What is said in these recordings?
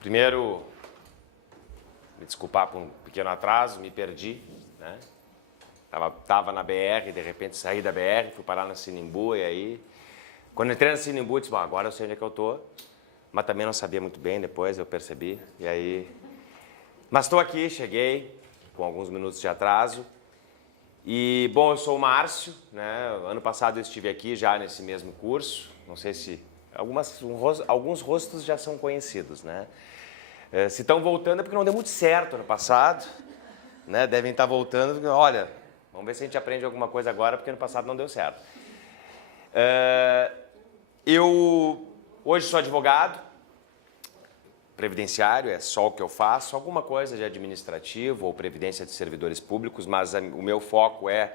Primeiro, me desculpar por um pequeno atraso, me perdi, né? Tava na BR, de repente saí da BR, fui parar na Sinimbu e aí... Quando entrei na Sinimbu, eu disse, bom, agora eu sei onde é que eu tô, mas também não sabia muito bem, depois eu percebi, e aí... Mas estou aqui, cheguei, com alguns minutos de atraso, e, bom, eu sou o Márcio, né? Ano passado eu estive aqui já nesse mesmo curso, não sei se... Alguns rostos já são conhecidos, né? Se estão voltando é porque não deu muito certo ano passado, né? Devem estar voltando porque, olha, vamos ver se a gente aprende alguma coisa agora, porque ano passado não deu certo. Eu hoje sou advogado, previdenciário, é só o que eu faço, alguma coisa de administrativo ou previdência de servidores públicos, mas o meu foco é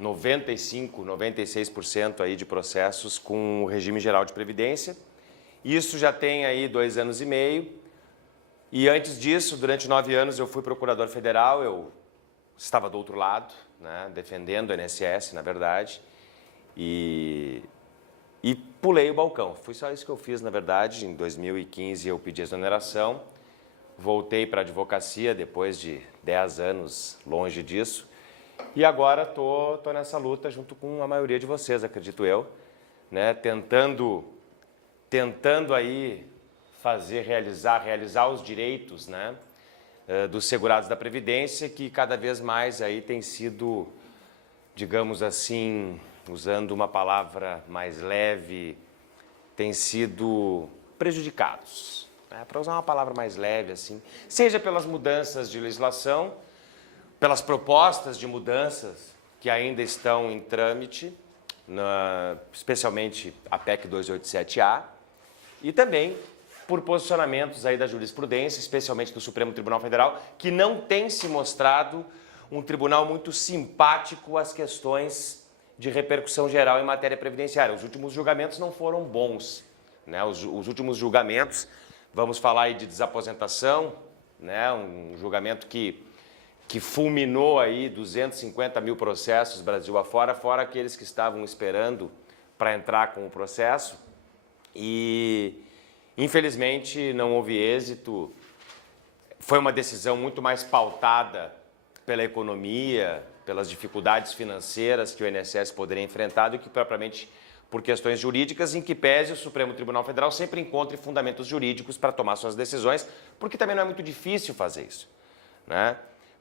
95%, 96% aí de processos com o regime geral de previdência. Isso já tem aí 2 anos e meio. E antes disso, durante 9 anos, eu fui procurador federal, eu estava do outro lado, né, defendendo o INSS, na verdade, e pulei o balcão. Foi só isso que eu fiz, na verdade. Em 2015 eu pedi exoneração, voltei para a advocacia depois de 10 anos longe disso, e agora tô nessa luta junto com a maioria de vocês, acredito eu, né, tentando aí realizar os direitos, né, dos segurados da Previdência, que cada vez mais aí tem sido, digamos assim, usando uma palavra mais leve, tem sido prejudicados, né, para usar uma palavra mais leve assim, seja pelas mudanças de legislação, pelas propostas de mudanças que ainda estão em trâmite, especialmente a PEC 287A, e também por posicionamentos aí da jurisprudência, especialmente do Supremo Tribunal Federal, que não tem se mostrado um tribunal muito simpático às questões de repercussão geral em matéria previdenciária. Os últimos julgamentos não foram bons, né? Os últimos julgamentos, vamos falar aí de desaposentação, né? Um julgamento que fulminou aí 250 mil processos Brasil afora, fora aqueles que estavam esperando para entrar com o processo, e infelizmente não houve êxito. Foi uma decisão muito mais pautada pela economia, pelas dificuldades financeiras que o INSS poderia enfrentar do que propriamente por questões jurídicas, em que pese o Supremo Tribunal Federal sempre encontre fundamentos jurídicos para tomar suas decisões, porque também não é muito difícil fazer isso, né?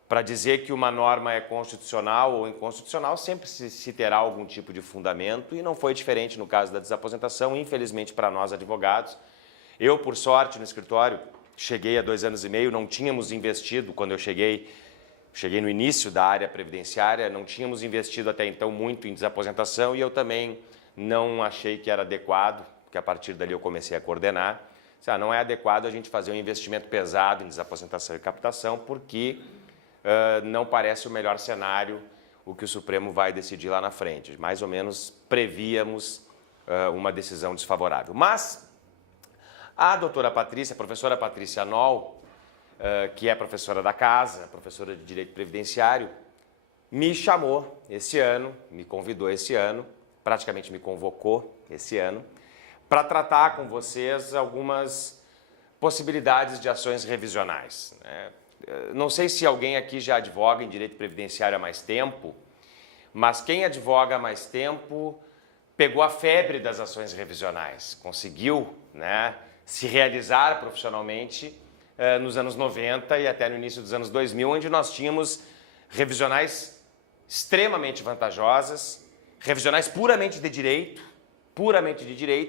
Para dizer que uma norma é constitucional ou inconstitucional, sempre se terá algum tipo de fundamento, e não foi diferente no caso da desaposentação, infelizmente para nós advogados. Eu, por sorte, no escritório, cheguei há 2 anos e meio, não tínhamos investido, quando eu cheguei no início da área previdenciária, não tínhamos investido até então muito em desaposentação, e eu também não achei que era adequado, porque a partir dali eu comecei a coordenar. Não é adequado a gente fazer um investimento pesado em desaposentação e captação, porque não parece o melhor cenário o que o Supremo vai decidir lá na frente. Mais ou menos prevíamos uma decisão desfavorável. Mas a doutora Patrícia, a professora Patrícia Noll, que é professora da casa, professora de Direito Previdenciário, me chamou esse ano, me convidou esse ano, praticamente me convocou esse ano, para tratar com vocês algumas possibilidades de ações revisionais, né? Não sei se alguém aqui já advoga em direito previdenciário há mais tempo, mas quem advoga há mais tempo pegou a febre das ações revisionais, conseguiu, né, se realizar profissionalmente nos anos 90 e até no início dos anos 2000, onde nós tínhamos revisionais extremamente vantajosas, revisionais puramente de direito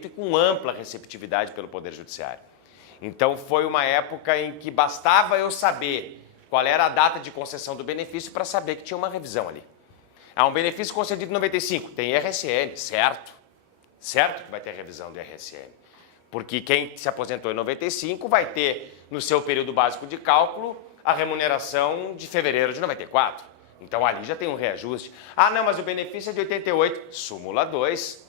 e com ampla receptividade pelo Poder Judiciário. Então foi uma época em que bastava eu saber qual era a data de concessão do benefício para saber que tinha uma revisão ali. Um benefício concedido em 95, tem IRSN, certo? Certo que vai ter revisão do IRSN. Porque quem se aposentou em 95 vai ter, no seu período básico de cálculo, a remuneração de fevereiro de 94. Então ali já tem um reajuste. Não, mas o benefício é de 88. Súmula 2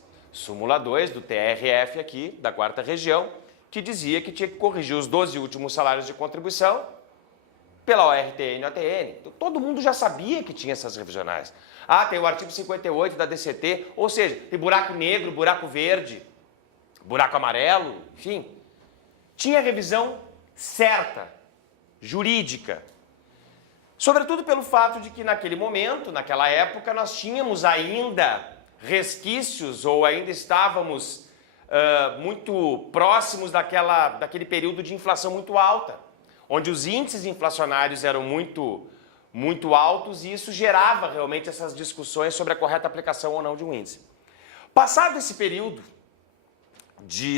do TRF aqui, da 4ª Região, que dizia que tinha que corrigir os 12 últimos salários de contribuição pela ORTN e OTN. Então, todo mundo já sabia que tinha essas revisionais. Tem o artigo 58 da DCT, ou seja, tem buraco negro, buraco verde, buraco amarelo, enfim. Tinha revisão certa, jurídica. Sobretudo pelo fato de que naquele momento, naquela época, nós tínhamos ainda resquícios ou ainda estávamos muito próximos daquele período de inflação muito alta, onde os índices inflacionários eram muito altos e isso gerava realmente essas discussões sobre a correta aplicação ou não de um índice. Passado esse período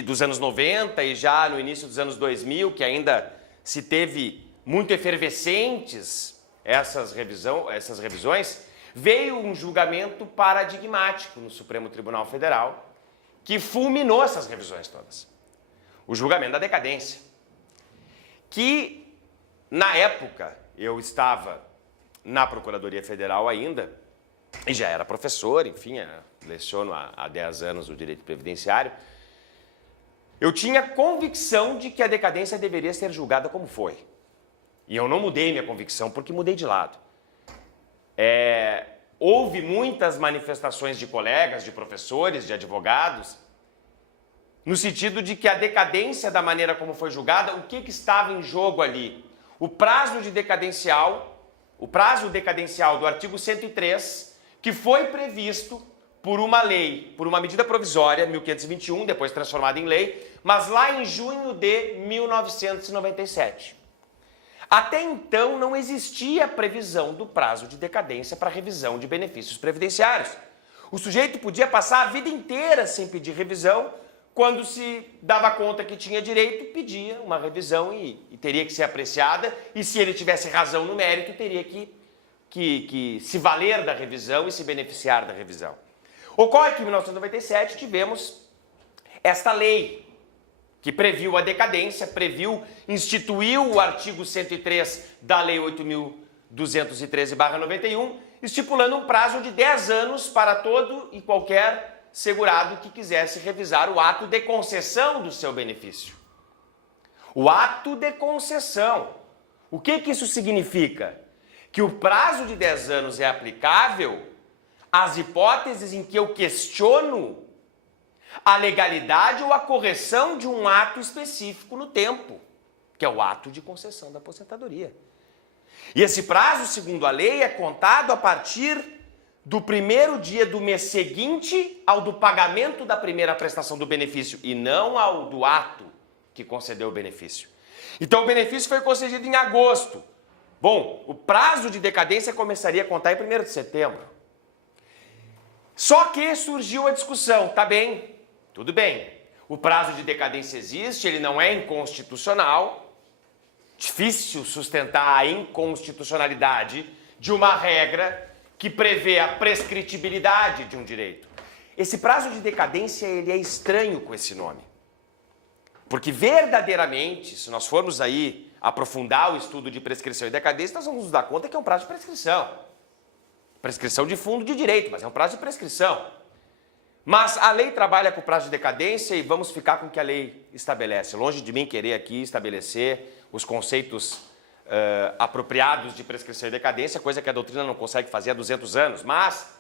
dos anos 90 e já no início dos anos 2000, que ainda se teve muito efervescentes essas revisões, veio um julgamento paradigmático no Supremo Tribunal Federal que fulminou essas revisões todas. O julgamento da decadência. Que, na época, eu estava na Procuradoria Federal ainda, e já era professor, enfim, leciono há 10 anos o direito previdenciário, eu tinha convicção de que a decadência deveria ser julgada como foi. E eu não mudei minha convicção porque mudei de lado. Houve muitas manifestações de colegas, de professores, de advogados, no sentido de que a decadência da maneira como foi julgada, o que estava em jogo ali? O prazo decadencial do artigo 103, que foi previsto por uma lei, por uma medida provisória, 1521, depois transformada em lei, mas lá em junho de 1997. Até então não existia previsão do prazo de decadência para revisão de benefícios previdenciários. O sujeito podia passar a vida inteira sem pedir revisão, quando se dava conta que tinha direito, pedia uma revisão e teria que ser apreciada, e se ele tivesse razão no mérito, teria que se valer da revisão e se beneficiar da revisão. Ocorre que em 1997 tivemos esta lei que previu a decadência, instituiu o artigo 103 da Lei 8.213/91, estipulando um prazo de 10 anos para todo e qualquer segurado que quisesse revisar o ato de concessão do seu benefício. O ato de concessão. O que isso significa? Que o prazo de 10 anos é aplicável às hipóteses em que eu questiono a legalidade ou a correção de um ato específico no tempo, que é o ato de concessão da aposentadoria. E esse prazo, segundo a lei, é contado a partir do primeiro dia do mês seguinte ao do pagamento da primeira prestação do benefício e não ao do ato que concedeu o benefício. Então o benefício foi concedido em agosto. Bom, o prazo de decadência começaria a contar em 1º de setembro. Só que surgiu a discussão, tá bem, tudo bem, o prazo de decadência existe, ele não é inconstitucional, difícil sustentar a inconstitucionalidade de uma regra que prevê a prescritibilidade de um direito. Esse prazo de decadência, ele é estranho com esse nome. Porque verdadeiramente, se nós formos aí aprofundar o estudo de prescrição e decadência, nós vamos nos dar conta que é um prazo de prescrição. Prescrição de fundo de direito, mas é um prazo de prescrição. Mas a lei trabalha com o prazo de decadência e vamos ficar com o que a lei estabelece. Longe de mim querer aqui estabelecer os conceitos apropriados de prescrição e decadência, coisa que a doutrina não consegue fazer há 200 anos. Mas,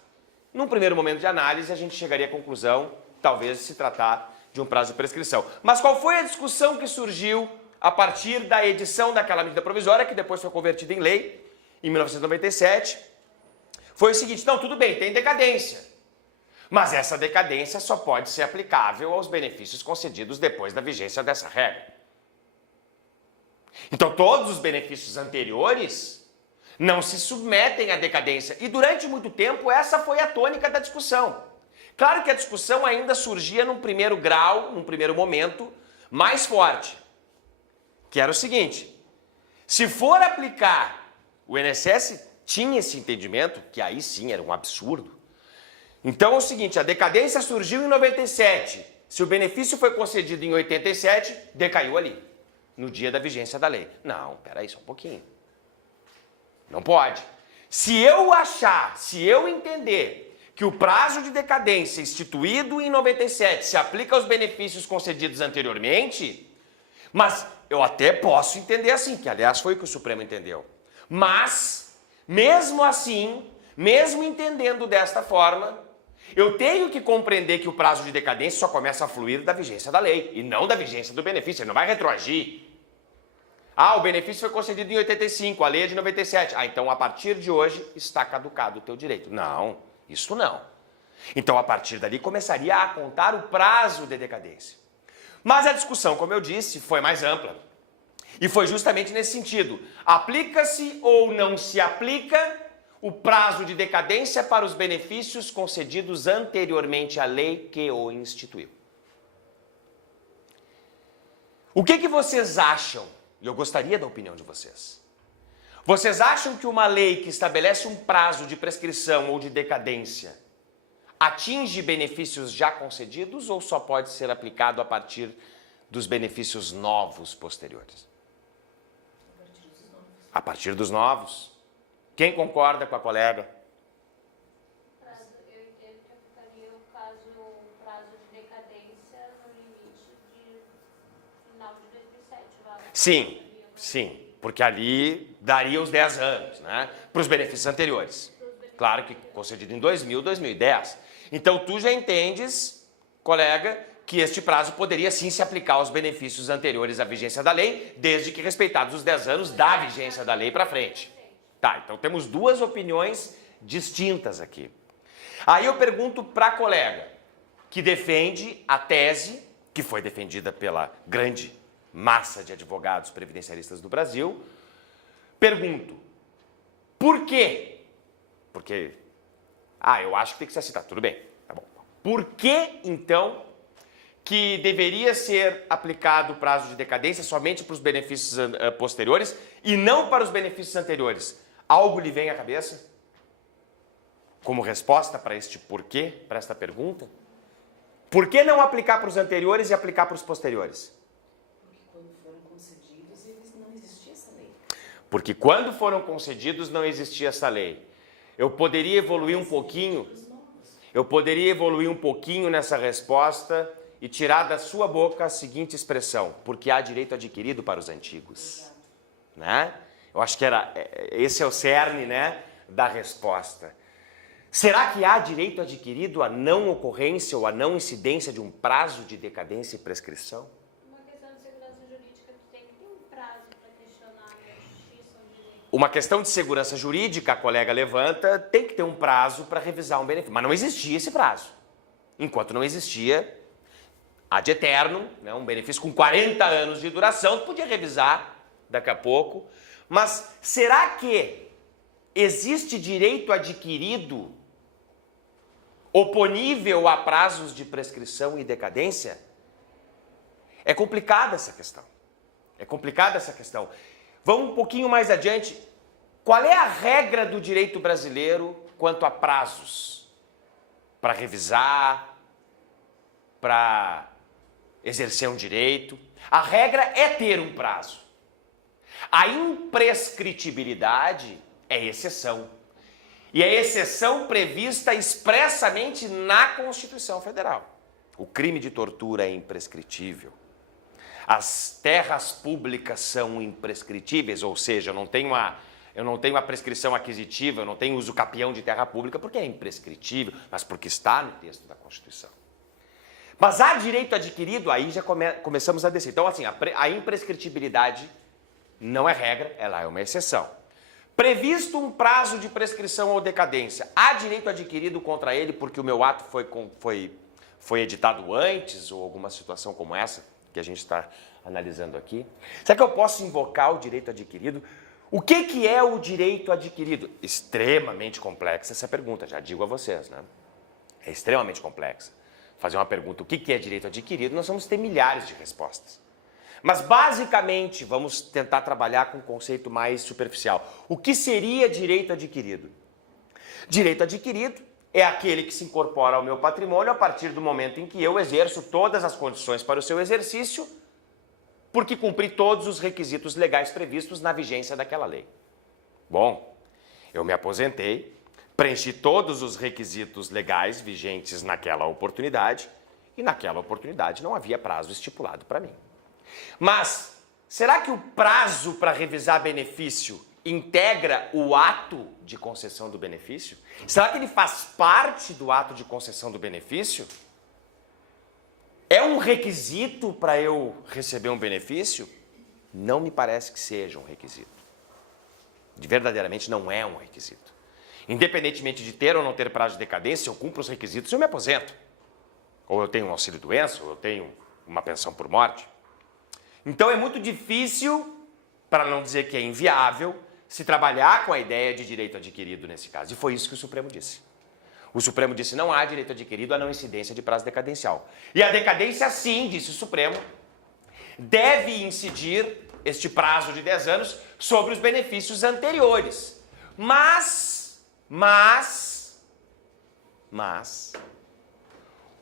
num primeiro momento de análise, a gente chegaria à conclusão, talvez, de se tratar de um prazo de prescrição. Mas qual foi a discussão que surgiu a partir da edição daquela medida provisória, que depois foi convertida em lei, em 1997? Foi o seguinte: não, tudo bem, tem decadência. Mas essa decadência só pode ser aplicável aos benefícios concedidos depois da vigência dessa regra. Então, todos os benefícios anteriores não se submetem à decadência. E durante muito tempo, essa foi a tônica da discussão. Claro que a discussão ainda surgia num primeiro grau, num primeiro momento, mais forte. Que era o seguinte: se for aplicar, o INSS tinha esse entendimento, que aí sim era um absurdo. Então é o seguinte, a decadência surgiu em 97, se o benefício foi concedido em 87, decaiu ali, no dia da vigência da lei. Não, peraí, só um pouquinho. Não pode. Se eu entender que o prazo de decadência instituído em 97 se aplica aos benefícios concedidos anteriormente, mas eu até posso entender assim, que aliás foi o que o Supremo entendeu. Mas, mesmo assim, mesmo entendendo desta forma, eu tenho que compreender que o prazo de decadência só começa a fluir da vigência da lei e não da vigência do benefício, ele não vai retroagir. Ah, o benefício foi concedido em 85, a lei é de 97. Ah, então a partir de hoje está caducado o teu direito. Não, isso não. Então a partir dali começaria a contar o prazo de decadência. Mas a discussão, como eu disse, foi mais ampla. E foi justamente nesse sentido. Aplica-se ou não se aplica o prazo de decadência para os benefícios concedidos anteriormente à lei que o instituiu? O que vocês acham? E eu gostaria da opinião de vocês. Vocês acham que uma lei que estabelece um prazo de prescrição ou de decadência atinge benefícios já concedidos ou só pode ser aplicado a partir dos benefícios novos posteriores? A partir dos novos. Quem concorda com a colega? Eu entendo que aplicaria o prazo de decadência no limite de final de 2007, vai? Sim, sim, porque ali daria os 10 anos, né? Para os benefícios anteriores. Claro que concedido em 2000, 2010. Então tu já entendes, colega, que este prazo poderia sim se aplicar aos benefícios anteriores à vigência da lei, desde que respeitados os 10 anos da vigência da lei para frente. Tá, então temos duas opiniões distintas aqui. Aí eu pergunto para a colega, que defende a tese, que foi defendida pela grande massa de advogados previdenciaristas do Brasil, pergunto, por quê? Porque, eu acho que tem que ser assim, tá, tudo bem, tá bom. Por que, então, que deveria ser aplicado o prazo de decadência somente para os benefícios posteriores e não para os benefícios anteriores? Algo lhe vem à cabeça? Como resposta para este porquê, para esta pergunta? Por que não aplicar para os anteriores e aplicar para os posteriores? Porque quando foram concedidos, não existia essa lei. Porque quando foram concedidos, não existia essa lei. Eu poderia evoluir um pouquinho? Eu poderia evoluir um pouquinho nessa resposta e tirar da sua boca a seguinte expressão: porque há direito adquirido para os antigos. Exato. Né? Eu acho que esse é o cerne, né, da resposta. Será que há direito adquirido à não ocorrência ou à não incidência de um prazo de decadência e prescrição? Uma questão de segurança jurídica que tem que ter um prazo para questionar a justiça ou o direito. Uma questão de segurança jurídica, a colega levanta, tem que ter um prazo para revisar um benefício. Mas não existia esse prazo. Enquanto não existia, ad eternum, né, um benefício com 40 anos de duração, podia revisar daqui a pouco. Mas será que existe direito adquirido oponível a prazos de prescrição e decadência? É complicada essa questão. É complicada essa questão. Vamos um pouquinho mais adiante. Qual é a regra do direito brasileiro quanto a prazos? Para revisar, para exercer um direito. A regra é ter um prazo. A imprescritibilidade é exceção. E é exceção prevista expressamente na Constituição Federal. O crime de tortura é imprescritível. As terras públicas são imprescritíveis, ou seja, eu não tenho a prescrição aquisitiva, eu não tenho uso capião de terra pública porque é imprescritível, mas porque está no texto da Constituição. Mas há direito adquirido, aí já começamos a descer. Então, assim, a imprescritibilidade não é regra, ela é uma exceção. Previsto um prazo de prescrição ou decadência, há direito adquirido contra ele porque o meu ato foi editado antes ou alguma situação como essa que a gente está analisando aqui? Será que eu posso invocar o direito adquirido? O que é o direito adquirido? Extremamente complexa essa pergunta, já digo a vocês, né? É extremamente complexa. Fazer uma pergunta, o que é direito adquirido, nós vamos ter milhares de respostas. Mas, basicamente, vamos tentar trabalhar com um conceito mais superficial. O que seria direito adquirido? Direito adquirido é aquele que se incorpora ao meu patrimônio a partir do momento em que eu exerço todas as condições para o seu exercício, porque cumpri todos os requisitos legais previstos na vigência daquela lei. Bom, eu me aposentei, preenchi todos os requisitos legais vigentes naquela oportunidade, e naquela oportunidade não havia prazo estipulado para mim. Mas, será que o prazo para revisar benefício integra o ato de concessão do benefício? Será que ele faz parte do ato de concessão do benefício? É um requisito para eu receber um benefício? não me parece que seja um requisito. Verdadeiramente não é um requisito. Independentemente de ter ou não ter prazo de decadência, se eu cumpro os requisitos, eu me aposento. Ou eu tenho um auxílio-doença, ou eu tenho uma pensão por morte. Então é muito difícil, para não dizer que é inviável, se trabalhar com a ideia de direito adquirido nesse caso. E foi isso que o Supremo disse. O Supremo disse não há direito adquirido a não incidência de prazo decadencial. E a decadência, sim, disse o Supremo, deve incidir este prazo de 10 anos sobre os benefícios anteriores. Mas,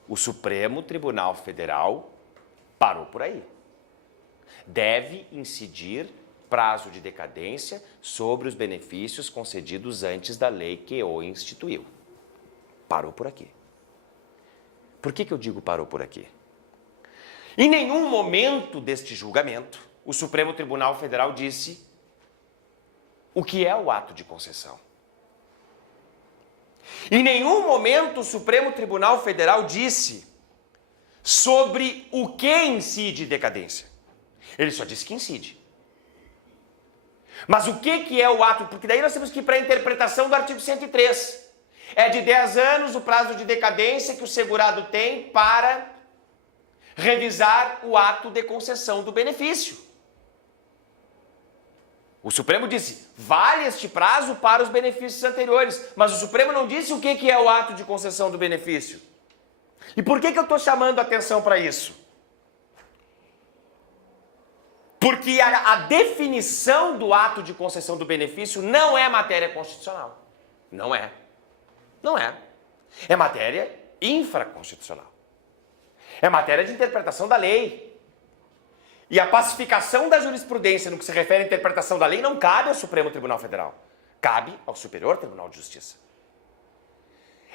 o Supremo Tribunal Federal parou por aí. Deve incidir prazo de decadência sobre os benefícios concedidos antes da lei que o instituiu. Parou por aqui. Por que eu digo parou por aqui? Em nenhum momento deste julgamento, o Supremo Tribunal Federal disse o que é o ato de concessão. Em nenhum momento o Supremo Tribunal Federal disse sobre o que incide decadência. Ele só disse que incide. Mas o que é o ato? Porque daí nós temos que ir para a interpretação do artigo 103. É de 10 anos o prazo de decadência que o segurado tem para revisar o ato de concessão do benefício. O Supremo disse, vale este prazo para os benefícios anteriores, mas o Supremo não disse o que é o ato de concessão do benefício. E por que eu estou chamando a atenção para isso? Porque a definição do ato de concessão do benefício não é matéria constitucional. Não é. Não é. É matéria infraconstitucional. É matéria de interpretação da lei. E a pacificação da jurisprudência no que se refere à interpretação da lei não cabe ao Supremo Tribunal Federal. Cabe ao Superior Tribunal de Justiça.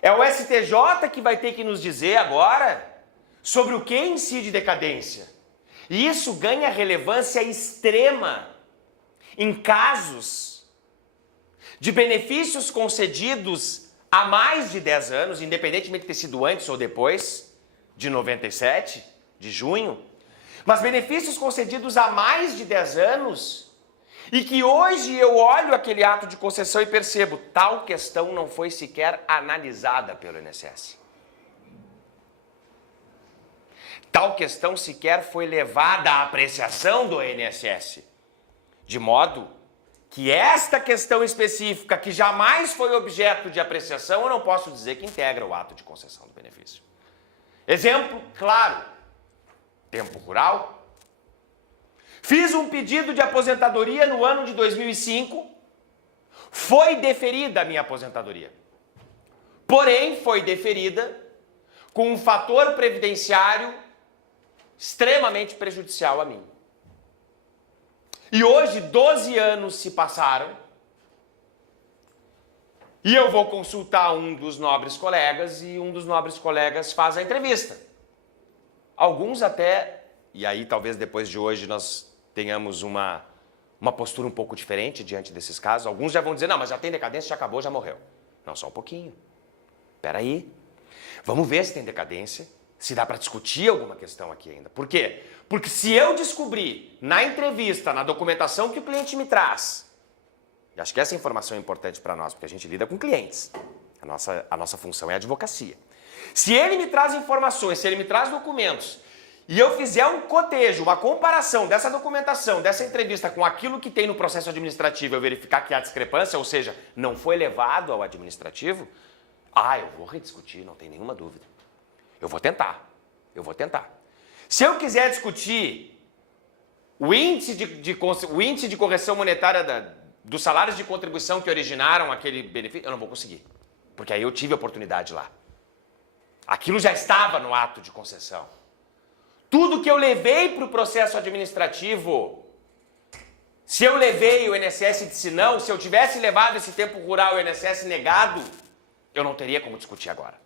É o STJ que vai ter que nos dizer agora sobre o que incide decadência. E isso ganha relevância extrema em casos de benefícios concedidos há mais de 10 anos, independentemente de ter sido antes ou depois de 97, de junho, mas benefícios concedidos há mais de 10 anos e que hoje eu olho aquele ato de concessão e percebo, tal questão não foi sequer analisada pelo INSS. Tal questão sequer foi levada à apreciação do INSS. De modo que esta questão específica, que jamais foi objeto de apreciação, eu não posso dizer que integra o ato de concessão do benefício. Exemplo claro, tempo rural. Fiz um pedido de aposentadoria no ano de 2005, foi deferida a minha aposentadoria. Porém, foi deferida com um fator previdenciário extremamente prejudicial a mim. E hoje, 12 anos se passaram, e eu vou consultar um dos nobres colegas, e um dos nobres colegas faz a entrevista. Alguns até, e aí talvez depois de hoje nós tenhamos uma postura um pouco diferente diante desses casos, alguns já vão dizer, não, mas já tem decadência, já acabou, já morreu. Não, só um pouquinho. Espera aí. Vamos ver se tem decadência, se dá para discutir alguma questão aqui ainda. Por quê? Porque se eu descobrir na entrevista, na documentação que o cliente me traz, e acho que essa informação é importante para nós, porque a gente lida com clientes, a nossa função é a advocacia. Se ele me traz informações, se ele me traz documentos, e eu fizer um cotejo, uma comparação dessa documentação, dessa entrevista com aquilo que tem no processo administrativo, eu verificar que há discrepância, ou seja, não foi levado ao administrativo, eu vou rediscutir, não tem nenhuma dúvida. Eu vou tentar. Se eu quiser discutir o índice de correção monetária dos salários de contribuição que originaram aquele benefício, eu não vou conseguir. Porque aí eu tive a oportunidade lá. Aquilo já estava no ato de concessão. Tudo que eu levei para o processo administrativo, se eu levei o INSS disse não, se eu tivesse levado esse tempo rural e o INSS negado, eu não teria como discutir agora.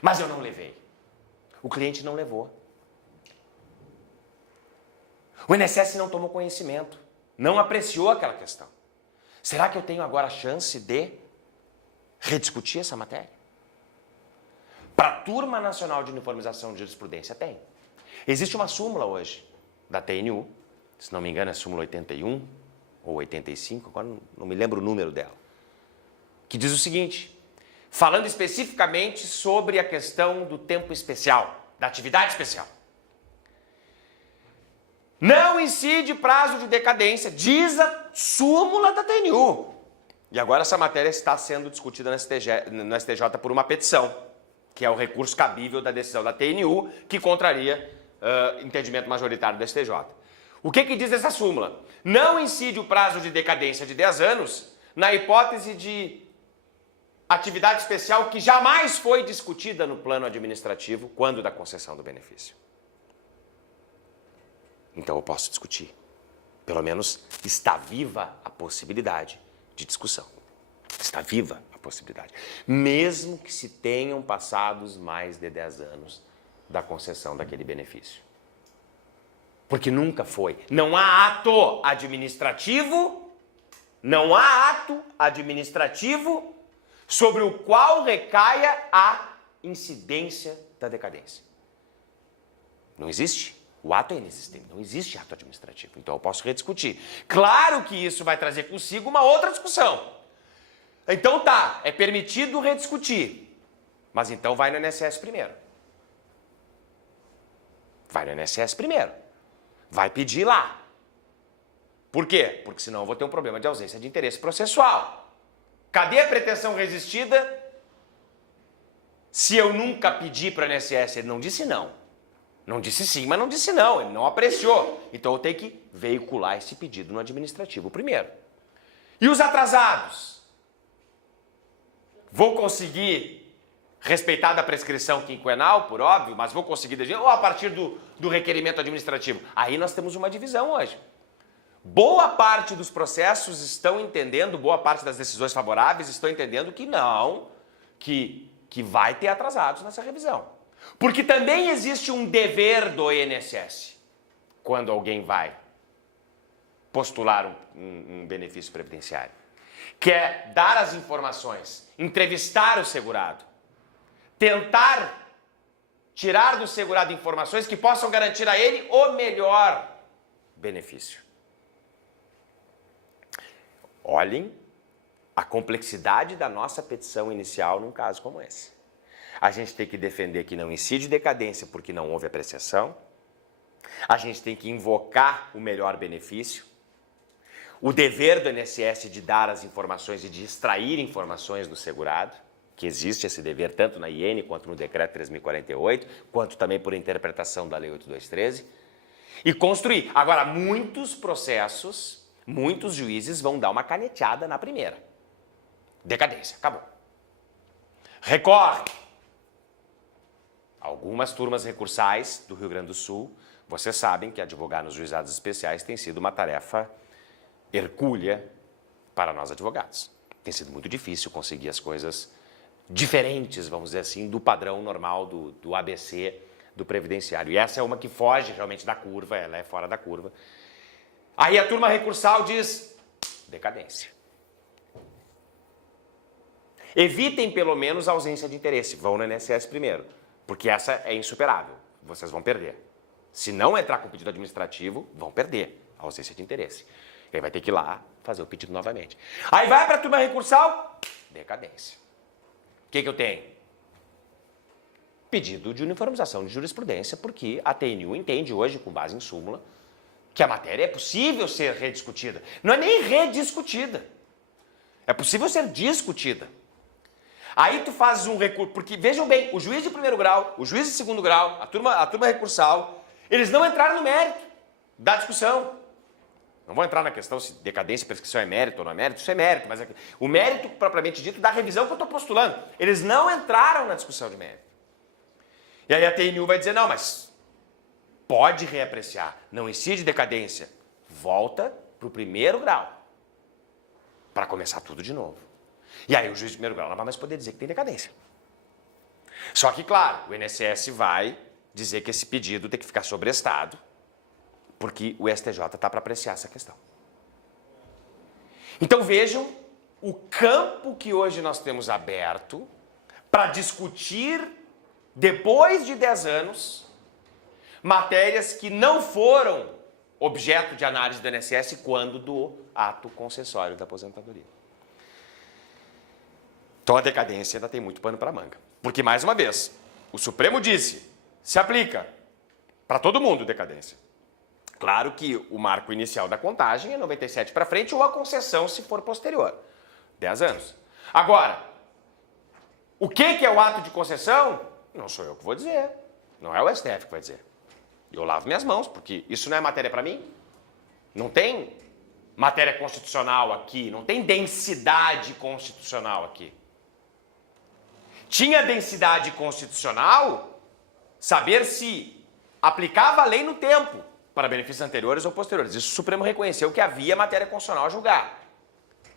Mas eu não levei. O cliente não levou. O INSS não tomou conhecimento, não apreciou aquela questão. Será que eu tenho agora a chance de rediscutir essa matéria? Para a Turma Nacional de Uniformização de Jurisprudência, tem. Existe uma súmula hoje da TNU se não me engano é súmula 81 ou 85, agora não me lembro o número dela, que diz o seguinte, falando especificamente sobre a questão do tempo especial, da atividade especial. Não incide prazo de decadência, diz a súmula da TNU. E agora essa matéria está sendo discutida no STJ por uma petição, que é o recurso cabível da decisão da TNU, que contraria entendimento majoritário do STJ. O que diz essa súmula? Não incide o prazo de decadência de 10 anos na hipótese de atividade especial que jamais foi discutida no plano administrativo quando da concessão do benefício. Então eu posso discutir. Pelo menos está viva a possibilidade de discussão. Está viva a possibilidade. Mesmo que se tenham passados mais de 10 anos da concessão daquele benefício. Porque nunca foi. Não há ato administrativo, sobre o qual recaia a incidência da decadência. Não existe. O ato é inexistente, não existe ato administrativo, então eu posso rediscutir. Claro que isso vai trazer consigo uma outra discussão. Então tá, é permitido rediscutir, mas então vai no INSS primeiro. Vai no INSS primeiro. Vai pedir lá. Por quê? Porque senão eu vou ter um problema de ausência de interesse processual. Cadê a pretensão resistida se eu nunca pedi para o INSS? Ele não disse não. Não disse sim, mas não disse não, ele não apreciou. Então eu tenho que veicular esse pedido no administrativo primeiro. E os atrasados? Vou conseguir, respeitada a prescrição quinquenal, por óbvio, mas vou conseguir, ou a partir do requerimento administrativo? Aí nós temos uma divisão hoje. Boa parte dos processos estão entendendo, boa parte das decisões favoráveis estão entendendo que não, que vai ter atrasados nessa revisão. Porque também existe um dever do INSS quando alguém vai postular um benefício previdenciário, que é dar as informações, entrevistar o segurado, tentar tirar do segurado informações que possam garantir a ele o melhor benefício. Olhem a complexidade da nossa petição inicial num caso como esse. A gente tem que defender que não incide decadência porque não houve apreciação. A gente tem que invocar o melhor benefício. O dever do INSS de dar as informações e de extrair informações do segurado, que existe esse dever tanto na IN quanto no Decreto 3.048, quanto também por interpretação da Lei 8.213. E construir. Agora, muitos processos, muitos juízes vão dar uma caneteada na primeira. Decadência, acabou. Recorre. Algumas turmas recursais do Rio Grande do Sul, vocês sabem que advogar nos juizados especiais tem sido uma tarefa hercúlea para nós advogados. Tem sido muito difícil conseguir as coisas diferentes, vamos dizer assim, do padrão normal do ABC do previdenciário. E essa é uma que foge realmente da curva, ela é fora da curva. Aí a turma recursal diz decadência. Evitem pelo menos a ausência de interesse, vão no INSS primeiro. Porque essa é insuperável, vocês vão perder. Se não entrar com o pedido administrativo, vão perder a ausência de interesse. E aí vai ter que ir lá fazer o pedido novamente. Aí vai para a turma recursal, decadência. O que eu tenho? Pedido de uniformização de jurisprudência, porque a TNU entende hoje, com base em súmula, que a matéria é possível ser rediscutida. Não é nem rediscutida. É possível ser discutida. Aí tu fazes um recurso, porque vejam bem, o juiz de primeiro grau, o juiz de segundo grau, a turma recursal, eles não entraram no mérito da discussão. Não vou entrar na questão se decadência e prescrição é mérito ou não é mérito, isso é mérito, mas o mérito propriamente dito da revisão que eu estou postulando. Eles não entraram na discussão de mérito. E aí a TNU vai dizer, não, mas pode reapreciar, não incide decadência. Volta para o primeiro grau, para começar tudo de novo. E aí o juiz de primeiro grau não vai mais poder dizer que tem decadência. Só que, claro, o INSS vai dizer que esse pedido tem que ficar sobrestado, porque o STJ está para apreciar essa questão. Então vejam o campo que hoje nós temos aberto para discutir, depois de 10 anos, matérias que não foram objeto de análise do INSS quando do ato concessório da aposentadoria. Então a decadência ainda tem muito pano para manga. Porque, mais uma vez, o Supremo disse, se aplica para todo mundo decadência. Claro que o marco inicial da contagem é 97 para frente ou a concessão se for posterior. 10 anos. Agora, o que é o ato de concessão? Não sou eu que vou dizer. Não é o STF que vai dizer. Eu lavo minhas mãos, porque isso não é matéria para mim. Não tem matéria constitucional aqui, não tem densidade constitucional aqui. Tinha densidade constitucional saber se aplicava a lei no tempo para benefícios anteriores ou posteriores. Isso o Supremo reconheceu que havia matéria constitucional a julgar.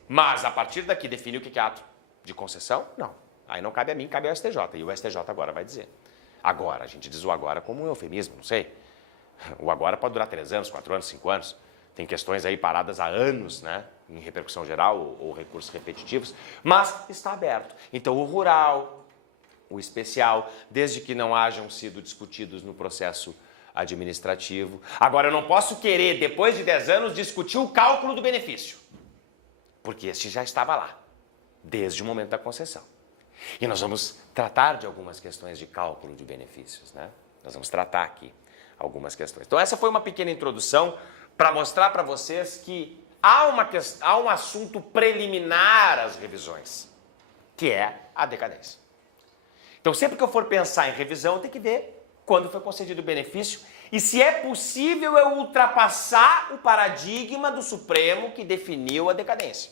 Mas, a partir daqui, define o que é ato de concessão? Não. Aí não cabe a mim, cabe ao STJ. E o STJ agora vai dizer. Agora, a gente diz o agora como um eufemismo, não sei. O agora pode durar 3 anos, 4 anos, 5 anos. Tem questões aí paradas há anos, né? Em repercussão geral ou recursos repetitivos. Mas está aberto. Então, o rural, o especial, desde que não hajam sido discutidos no processo administrativo. Agora, eu não posso querer, depois de 10 anos, discutir o cálculo do benefício. Porque este já estava lá, desde o momento da concessão. E nós vamos tratar de algumas questões de cálculo de benefícios, né? Nós vamos tratar aqui algumas questões. Então, essa foi uma pequena introdução para mostrar para vocês que há um assunto preliminar às revisões, que é a decadência. Então, sempre que eu for pensar em revisão, eu tenho que ver quando foi concedido o benefício e se é possível eu ultrapassar o paradigma do Supremo que definiu a decadência.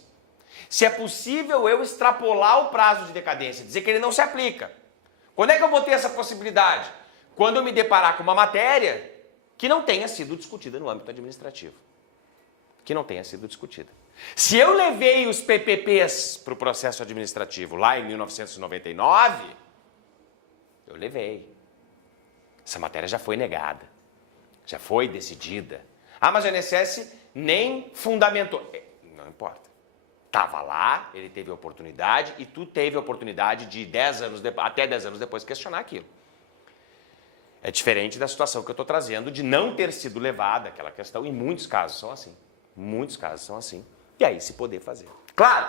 Se é possível eu extrapolar o prazo de decadência, dizer que ele não se aplica. Quando é que eu vou ter essa possibilidade? Quando eu me deparar com uma matéria que não tenha sido discutida no âmbito administrativo. Que não tenha sido discutida. Se eu levei os PPPs para o processo administrativo lá em 1999, eu levei. Essa matéria já foi negada. Já foi decidida. Ah, mas o INSS nem fundamentou. Não importa. Estava lá, ele teve a oportunidade e tu teve a oportunidade de até 10 anos depois questionar aquilo. É diferente da situação que eu estou trazendo de não ter sido levada aquela questão. Em muitos casos são assim. Muitos casos são assim. E aí se poder fazer. Claro,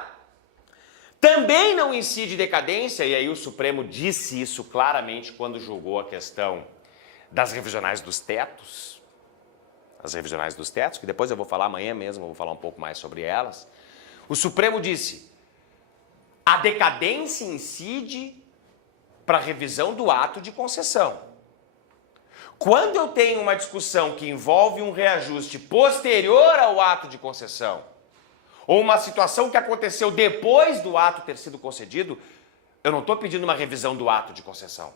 também não incide decadência, e aí o Supremo disse isso claramente quando julgou a questão das revisionais dos tetos. As revisionais dos tetos, que depois eu vou falar amanhã mesmo, eu vou falar um pouco mais sobre elas. O Supremo disse, a decadência incide para a revisão do ato de concessão. Quando eu tenho uma discussão que envolve um reajuste posterior ao ato de concessão, ou uma situação que aconteceu depois do ato ter sido concedido, eu não estou pedindo uma revisão do ato de concessão.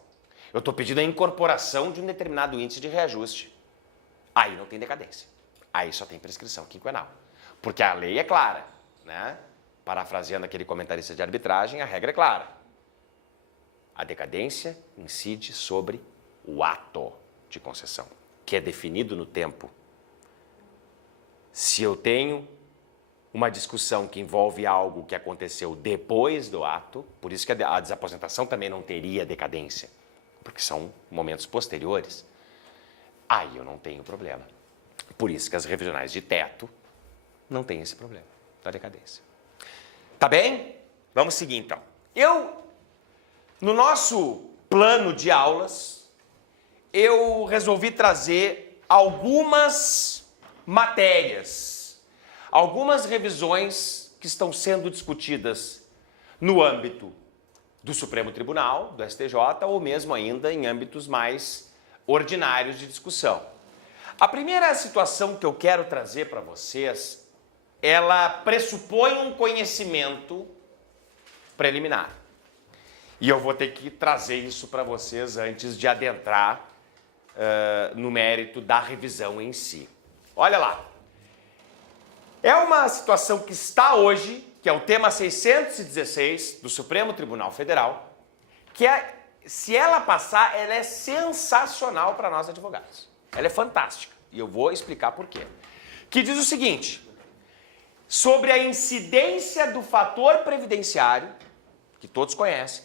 Eu estou pedindo a incorporação de um determinado índice de reajuste. Aí não tem decadência. Aí só tem prescrição quinquenal. Porque a lei é clara, né? Parafraseando aquele comentarista de arbitragem, a regra é clara. A decadência incide sobre o ato de concessão, que é definido no tempo. Se eu tenho uma discussão que envolve algo que aconteceu depois do ato, por isso que a desaposentação também não teria decadência, porque são momentos posteriores, aí eu não tenho problema. Por isso que as revisionais de teto não têm esse problema da decadência. Tá bem? Vamos seguir então. No nosso plano de aulas, eu resolvi trazer algumas matérias, algumas revisões que estão sendo discutidas no âmbito do Supremo Tribunal, do STJ, ou mesmo ainda em âmbitos mais ordinários de discussão. A primeira situação que eu quero trazer para vocês, ela pressupõe um conhecimento preliminar. E eu vou ter que trazer isso para vocês antes de adentrar no mérito da revisão em si. Olha lá. É uma situação que está hoje, que é o tema 616 do Supremo Tribunal Federal, que se ela passar, ela é sensacional para nós advogados. Ela é fantástica. E eu vou explicar por quê. Que diz o seguinte, sobre a incidência do fator previdenciário, que todos conhecem,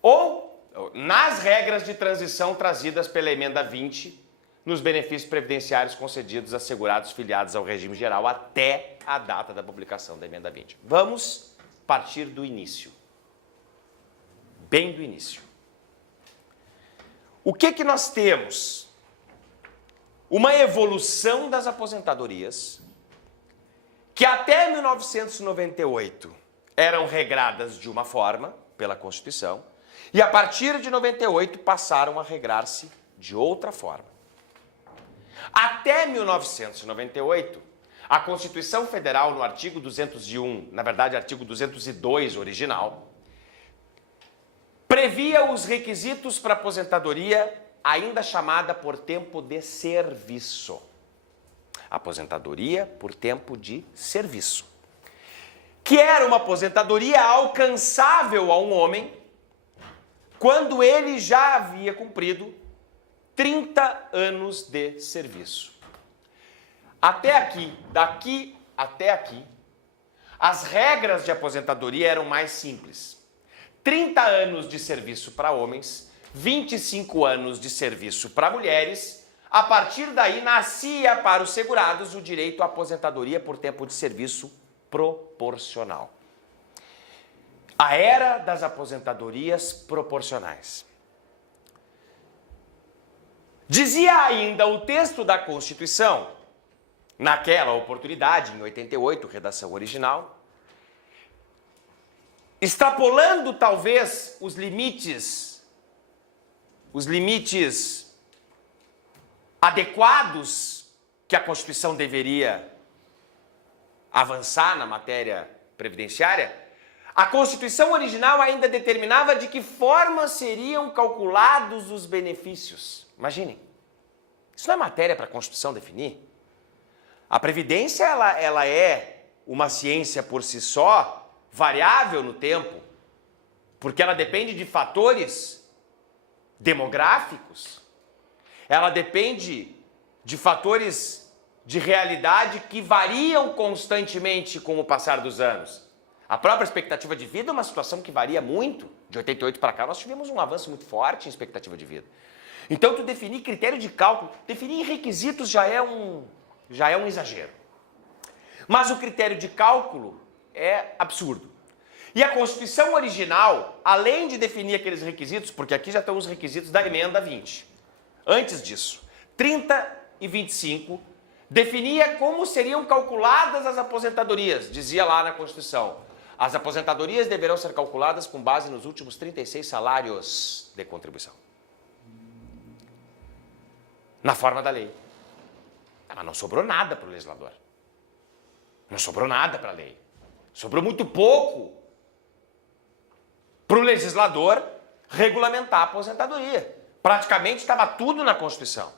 ou nas regras de transição trazidas pela emenda 20 nos benefícios previdenciários concedidos a segurados filiados ao regime geral até a data da publicação da emenda 20. Vamos partir do início. Bem do início. O que nós temos? Uma evolução das aposentadorias que até 1998 eram regradas de uma forma pela Constituição e a partir de 98 passaram a regrar-se de outra forma. Até 1998, a Constituição Federal, no artigo 201, na verdade, artigo 202 original, previa os requisitos para aposentadoria, ainda chamada por tempo de serviço. Aposentadoria por tempo de serviço. Que era uma aposentadoria alcançável a um homem quando ele já havia cumprido 30 anos de serviço. Até aqui, daqui até aqui, as regras de aposentadoria eram mais simples. 30 anos de serviço para homens, 25 anos de serviço para mulheres. A partir daí, nascia para os segurados o direito à aposentadoria por tempo de serviço proporcional. A era das aposentadorias proporcionais. Dizia ainda o texto da Constituição, naquela oportunidade, em 88, redação original, extrapolando talvez os limites adequados que a Constituição deveria avançar na matéria previdenciária, a Constituição original ainda determinava de que forma seriam calculados os benefícios. Imaginem, isso não é matéria para a Constituição definir. A Previdência ela é uma ciência por si só, variável no tempo, porque ela depende de fatores demográficos, ela depende de fatores de realidade que variam constantemente com o passar dos anos. A própria expectativa de vida é uma situação que varia muito. De 88 para cá nós tivemos um avanço muito forte em expectativa de vida. Então, tu definir critério de cálculo, definir requisitos já é um exagero. Mas o critério de cálculo é absurdo. E a Constituição original, além de definir aqueles requisitos, porque aqui já estão os requisitos da emenda 20. Antes disso, 30 e 25, definia como seriam calculadas as aposentadorias. Dizia lá na Constituição, as aposentadorias deverão ser calculadas com base nos últimos 36 salários de contribuição. Na forma da lei. Mas não sobrou nada para o legislador. Não sobrou nada para a lei. Sobrou muito pouco para o legislador regulamentar a aposentadoria. Praticamente estava tudo na Constituição.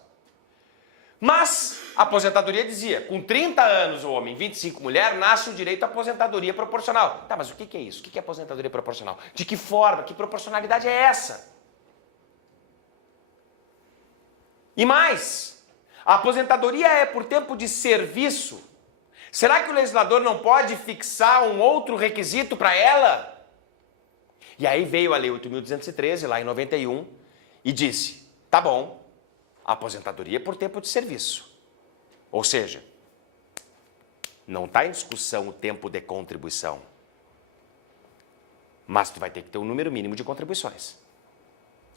Mas a aposentadoria dizia, com 30 anos o homem, 25 mulher, nasce o direito à aposentadoria proporcional. Tá, mas o que é isso? O que é aposentadoria proporcional? De que forma? Que proporcionalidade é essa? E mais, a aposentadoria é por tempo de serviço. Será que o legislador não pode fixar um outro requisito para ela? E aí veio a Lei 8.213, lá em 91, e disse, tá bom, a aposentadoria é por tempo de serviço. Ou seja, não está em discussão o tempo de contribuição. Mas tu vai ter que ter um número mínimo de contribuições.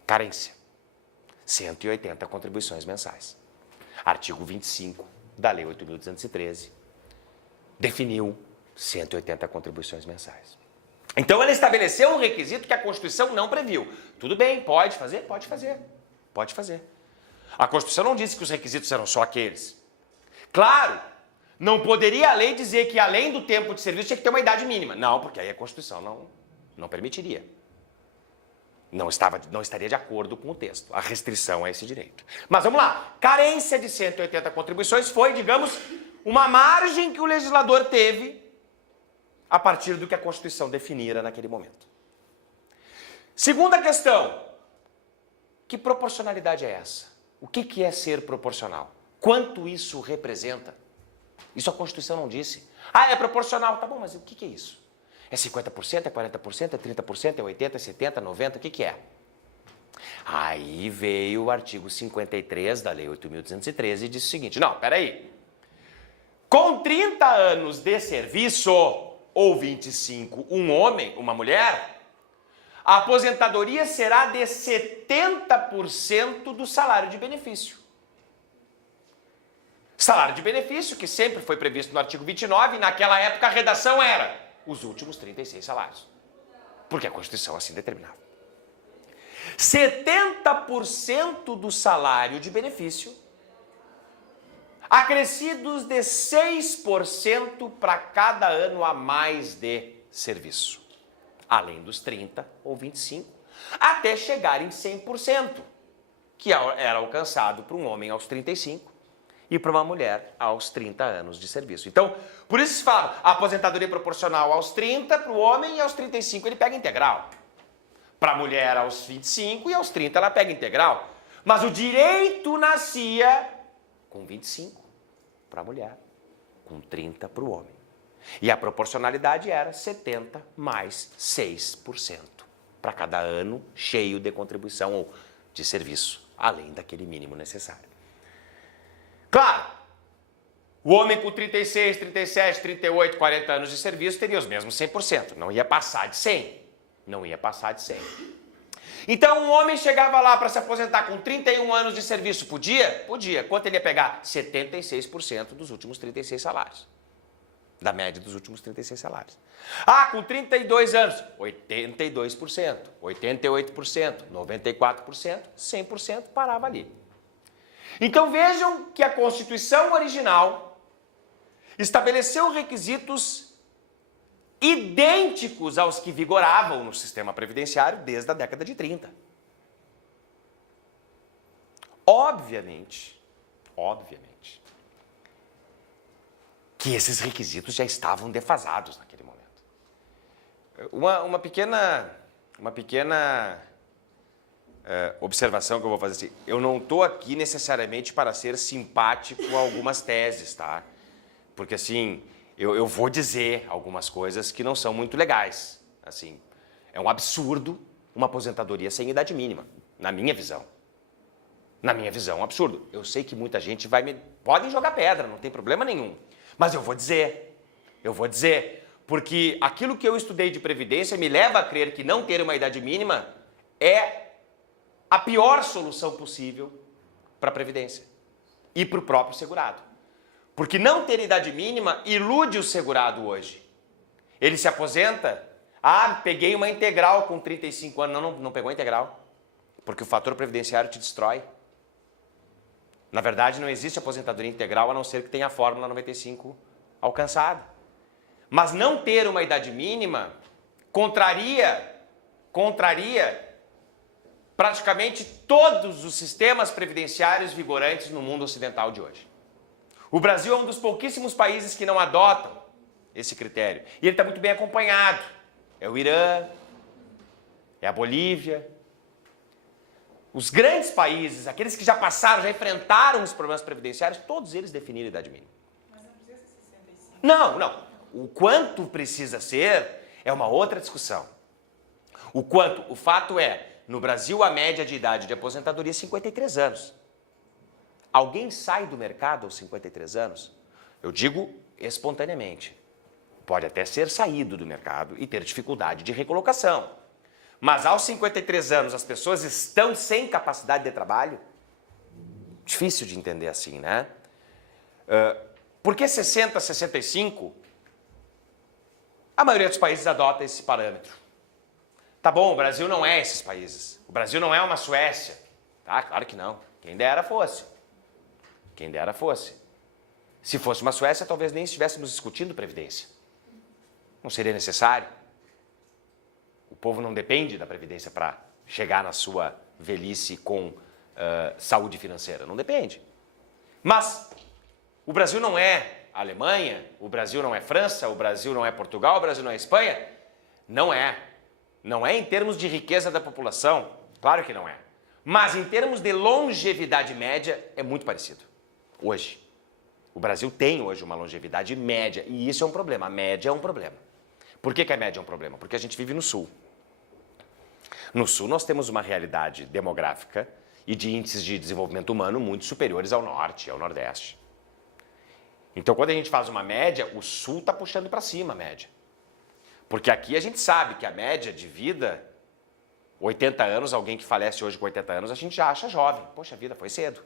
Carência. 180 contribuições mensais. Artigo 25 da Lei 8.213 definiu 180 contribuições mensais. Então ela estabeleceu um requisito que a Constituição não previu. Tudo bem, pode fazer? Pode fazer. Pode fazer. A Constituição não disse que os requisitos eram só aqueles. Claro, não poderia a lei dizer que além do tempo de serviço tinha que ter uma idade mínima. Não, porque aí a Constituição não permitiria. Não estaria de acordo com o texto, a restrição a esse direito. Mas vamos lá, carência de 180 contribuições foi, digamos, uma margem que o legislador teve a partir do que a Constituição definira naquele momento. Segunda questão, que proporcionalidade é essa? O que é ser proporcional? Quanto isso representa? Isso a Constituição não disse. Ah, é proporcional, tá bom, mas o que é isso? É 50%, é 40%, é 30%, é 80%, é 70%, 90%, o que é? Aí veio o artigo 53 da Lei 8.213 e disse o seguinte, não, peraí, com 30 anos de serviço, ou 25, um homem, uma mulher, a aposentadoria será de 70% do salário de benefício. Salário de benefício que sempre foi previsto no artigo 29 e naquela época a redação era os últimos 36 salários. Porque a Constituição assim determinava. 70% do salário de benefício, acrescidos de 6% para cada ano a mais de serviço. Além dos 30 ou 25, até chegar em 100%, que era alcançado para um homem aos 35 e para uma mulher aos 30 anos de serviço. Então, por isso se fala, a aposentadoria proporcional aos 30 para o homem e aos 35 ele pega integral. Para a mulher aos 25 e aos 30 ela pega integral. Mas o direito nascia com 25 para a mulher, com 30 para o homem. E a proporcionalidade era 70 mais 6% para cada ano cheio de contribuição ou de serviço, além daquele mínimo necessário. Claro, o homem com 36, 37, 38, 40 anos de serviço teria os mesmos 100%, não ia passar de 100. Não ia passar de 100. Então, um homem chegava lá para se aposentar com 31 anos de serviço, podia? Podia. Quanto ele ia pegar? 76% dos últimos 36 salários. Da média dos últimos 36 salários. Ah, com 32 anos, 82%, 88%, 94%, 100% parava ali. Então vejam que a Constituição original estabeleceu requisitos idênticos aos que vigoravam no sistema previdenciário desde a década de 30. Obviamente, que esses requisitos já estavam defasados naquele momento. Uma pequena observação que eu vou fazer assim, eu não estou aqui necessariamente para ser simpático a algumas teses, tá? Porque assim, eu vou dizer algumas coisas que não são muito legais. Assim, é um absurdo uma aposentadoria sem idade mínima, na minha visão. Na minha visão, é um absurdo. Eu sei que muita gente podem jogar pedra, não tem problema nenhum. Mas eu vou dizer, porque aquilo que eu estudei de previdência me leva a crer que não ter uma idade mínima é a pior solução possível para a previdência e para o próprio segurado. Porque não ter idade mínima ilude o segurado hoje. Ele se aposenta, peguei uma integral com 35 anos. Não pegou a integral, porque o fator previdenciário te destrói. Na verdade, não existe aposentadoria integral a não ser que tenha a fórmula 95 alcançada. Mas não ter uma idade mínima contraria praticamente todos os sistemas previdenciários vigorantes no mundo ocidental de hoje. O Brasil é um dos pouquíssimos países que não adotam esse critério. E ele está muito bem acompanhado. É o Irã, é a Bolívia. Os grandes países, aqueles que já passaram, já enfrentaram os problemas previdenciários, todos eles definiram a idade mínima. Mas não precisa ser 65. Não. O quanto precisa ser é uma outra discussão. O fato é, no Brasil a média de idade de aposentadoria é 53 anos. Alguém sai do mercado aos 53 anos? Eu digo espontaneamente. Pode até ser saído do mercado e ter dificuldade de recolocação. Mas aos 53 anos as pessoas estão sem capacidade de trabalho? Difícil de entender assim, né? Por que 60, 65? A maioria dos países adota esse parâmetro. Tá bom, o Brasil não é esses países. O Brasil não é uma Suécia. Tá? Claro que não. Quem dera fosse. Se fosse uma Suécia, talvez nem estivéssemos discutindo previdência. Não seria necessário. O povo não depende da previdência para chegar na sua velhice com saúde financeira. Não depende. Mas o Brasil não é a Alemanha, o Brasil não é França, o Brasil não é Portugal, o Brasil não é Espanha. Não é. Não é em termos de riqueza da população. Claro que não é. Mas em termos de longevidade média, é muito parecido. Hoje. O Brasil tem hoje uma longevidade média e isso é um problema. A média é um problema. Por que a média é um problema? Porque a gente vive no sul. No Sul, nós temos uma realidade demográfica e de índices de desenvolvimento humano muito superiores ao Norte e ao Nordeste. Então, quando a gente faz uma média, o Sul está puxando para cima a média. Porque aqui a gente sabe que a média de vida, 80 anos, alguém que falece hoje com 80 anos, a gente já acha jovem. Poxa vida, foi cedo.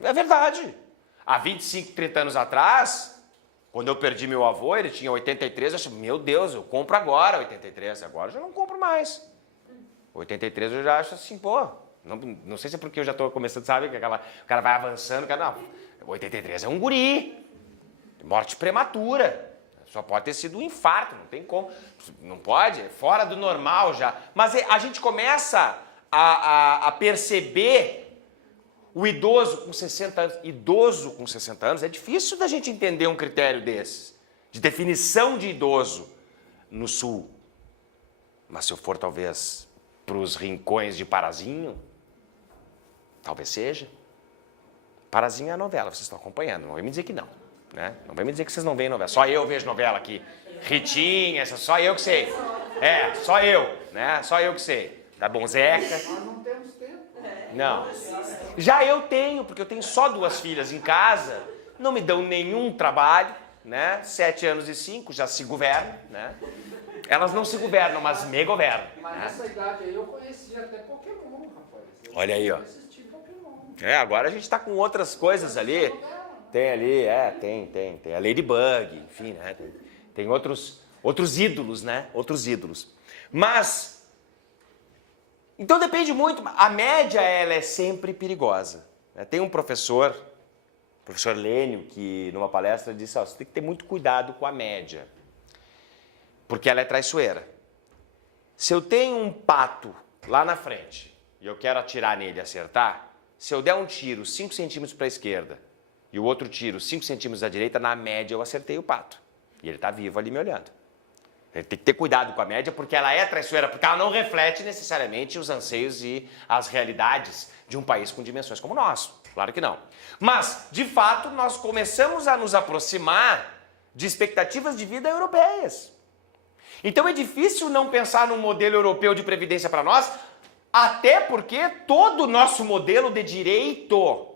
É verdade. Há 25, 30 anos atrás, quando eu perdi meu avô, ele tinha 83, eu achei, meu Deus, eu compro agora 83, agora eu já não compro mais. 83 eu já acho assim, pô, não sei se é porque eu já estou começando, sabe, que o cara vai avançando, não, 83 é um guri, morte prematura, só pode ter sido um infarto, não tem como, não pode, é fora do normal já. Mas a gente começa a perceber o idoso com 60 anos, idoso com 60 anos, é difícil da gente entender um critério desses, de definição de idoso no Sul. Mas se eu for, talvez, para os rincões de Parazinho, talvez seja. Parazinho é a novela, vocês estão acompanhando, não vai me dizer que não, né? Não vai me dizer que vocês não veem novela, só eu vejo novela aqui. Ritinha, essa, só eu que sei. É, só eu, né? Só eu que sei. Tá bom, Zeca? Nós não temos tempo. Não. Já eu tenho, porque eu tenho só 2 filhas em casa, não me dão nenhum trabalho, né? 7 anos e 5, já se governam, né? Elas não se governam, mas me governam. Mas nessa idade aí eu conheci até Pokémon, rapaz. Olha aí, ó. Eu assisti Pokémon. É, agora a gente tá com outras coisas ali. Tem ali, tem a Ladybug, enfim, né? Tem outros ídolos, né? Outros ídolos. Mas então depende muito, a média ela é sempre perigosa. Tem um professor Lênio, que numa palestra disse, você tem que ter muito cuidado com a média, porque ela é traiçoeira. Se eu tenho um pato lá na frente e eu quero atirar nele e acertar, se eu der um tiro 5 centímetros para a esquerda e o outro tiro 5 centímetros à direita, na média eu acertei o pato. E ele está vivo ali me olhando. Tem que ter cuidado com a média, porque ela é traiçoeira, porque ela não reflete necessariamente os anseios e as realidades de um país com dimensões como o nosso. Claro que não. Mas, de fato, nós começamos a nos aproximar de expectativas de vida europeias. Então é difícil não pensar num modelo europeu de previdência para nós, até porque todo o nosso modelo de direito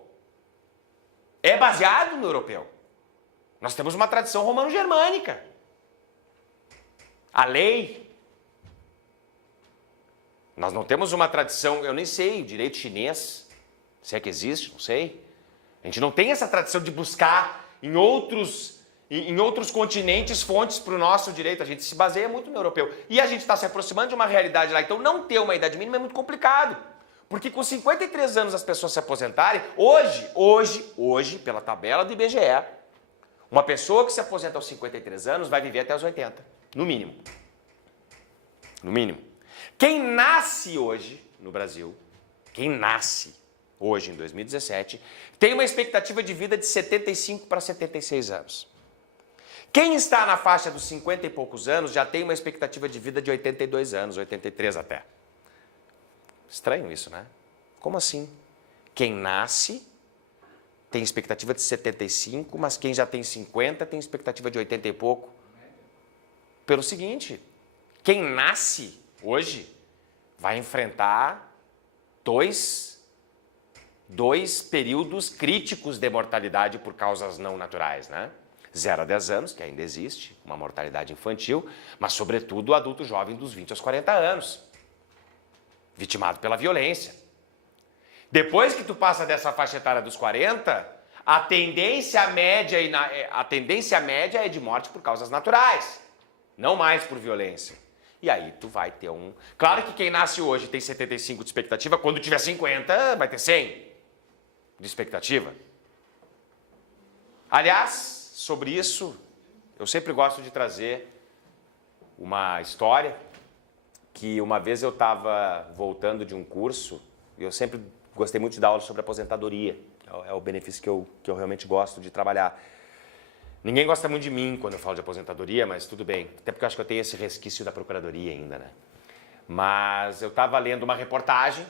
é baseado no europeu. Nós temos uma tradição romano-germânica. A lei. Nós não temos uma tradição, eu nem sei, o direito chinês, se é que existe, não sei. A gente não tem essa tradição de buscar em outros continentes fontes para o nosso direito. A gente se baseia muito no europeu. E a gente está se aproximando de uma realidade lá. Então não ter uma idade mínima é muito complicado. Porque com 53 anos as pessoas se aposentarem, hoje, pela tabela do IBGE, uma pessoa que se aposenta aos 53 anos vai viver até os 80. No mínimo. No mínimo. Quem nasce hoje no Brasil, quem nasce hoje em 2017, tem uma expectativa de vida de 75 para 76 anos. Quem está na faixa dos 50 e poucos anos já tem uma expectativa de vida de 82 anos, 83 até. Estranho isso, né? Como assim? Quem nasce tem expectativa de 75, mas quem já tem 50 tem expectativa de 80 e pouco. Pelo seguinte, quem nasce hoje vai enfrentar dois períodos críticos de mortalidade por causas não naturais, né? 0 a 10 anos, que ainda existe, uma mortalidade infantil, mas sobretudo o adulto jovem dos 20 aos 40 anos, vitimado pela violência. Depois que tu passa dessa faixa etária dos 40, a tendência média é de morte por causas naturais. Não mais por violência. E aí tu vai ter um... Claro que quem nasce hoje tem 75 de expectativa, quando tiver 50 vai ter 100 de expectativa. Aliás, sobre isso, eu sempre gosto de trazer uma história que uma vez eu estava voltando de um curso, e eu sempre gostei muito de dar aula sobre aposentadoria. É o benefício que eu realmente gosto de trabalhar. Ninguém gosta muito de mim quando eu falo de aposentadoria, mas tudo bem. Até porque eu acho que eu tenho esse resquício da procuradoria ainda, né? Mas eu estava lendo uma reportagem,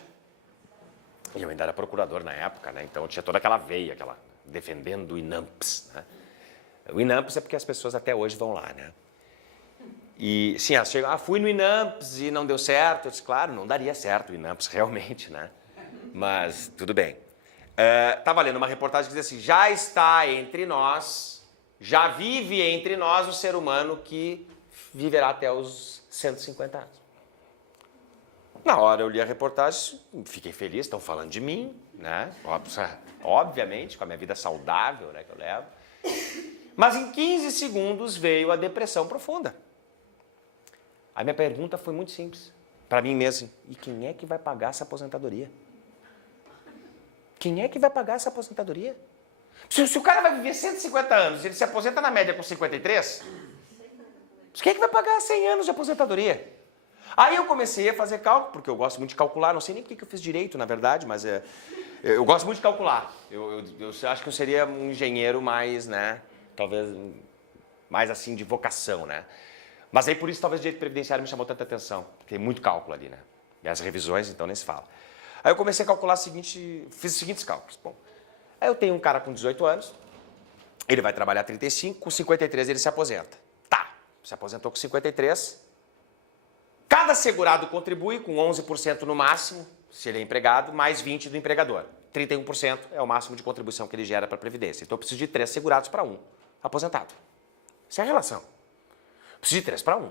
e eu ainda era procurador na época, né? Então eu tinha toda aquela veia, defendendo o INAMPS, né? O INAMPS é porque as pessoas até hoje vão lá, né? E sim, ela chegou, fui no INAMPS e não deu certo. Eu disse, claro, não daria certo o INAMPS realmente, né? Mas tudo bem. Estava lendo uma reportagem que dizia assim, já está entre nós, já vive entre nós o ser humano que viverá até os 150 anos. Na hora eu li a reportagem, fiquei feliz, estão falando de mim, né? Obviamente, com a minha vida saudável, né, que eu levo. Mas em 15 segundos veio a depressão profunda. A minha pergunta foi muito simples, para mim mesmo. E quem é que vai pagar essa aposentadoria? Quem é que vai pagar essa aposentadoria? Se o cara vai viver 150 anos e ele se aposenta na média com 53, quem é que vai pagar 100 anos de aposentadoria? Aí eu comecei a fazer cálculo, porque eu gosto muito de calcular, não sei nem porque eu fiz direito, na verdade, mas eu gosto muito de calcular. Eu acho que eu seria um engenheiro mais, né, talvez mais assim de vocação, né? Mas aí por isso talvez o direito previdenciário me chamou tanta atenção, porque tem muito cálculo ali, né? E as revisões, então nem se fala. Aí eu comecei a calcular fiz os seguintes cálculos. Bom, aí eu tenho um cara com 18 anos, ele vai trabalhar 35, com 53 ele se aposenta. Tá, se aposentou com 53. Cada segurado contribui com 11% no máximo, se ele é empregado, mais 20% do empregador. 31% é o máximo de contribuição que ele gera para a Previdência. Então eu preciso de 3 segurados para 1 aposentado. Essa é a relação. Preciso de 3 para 1.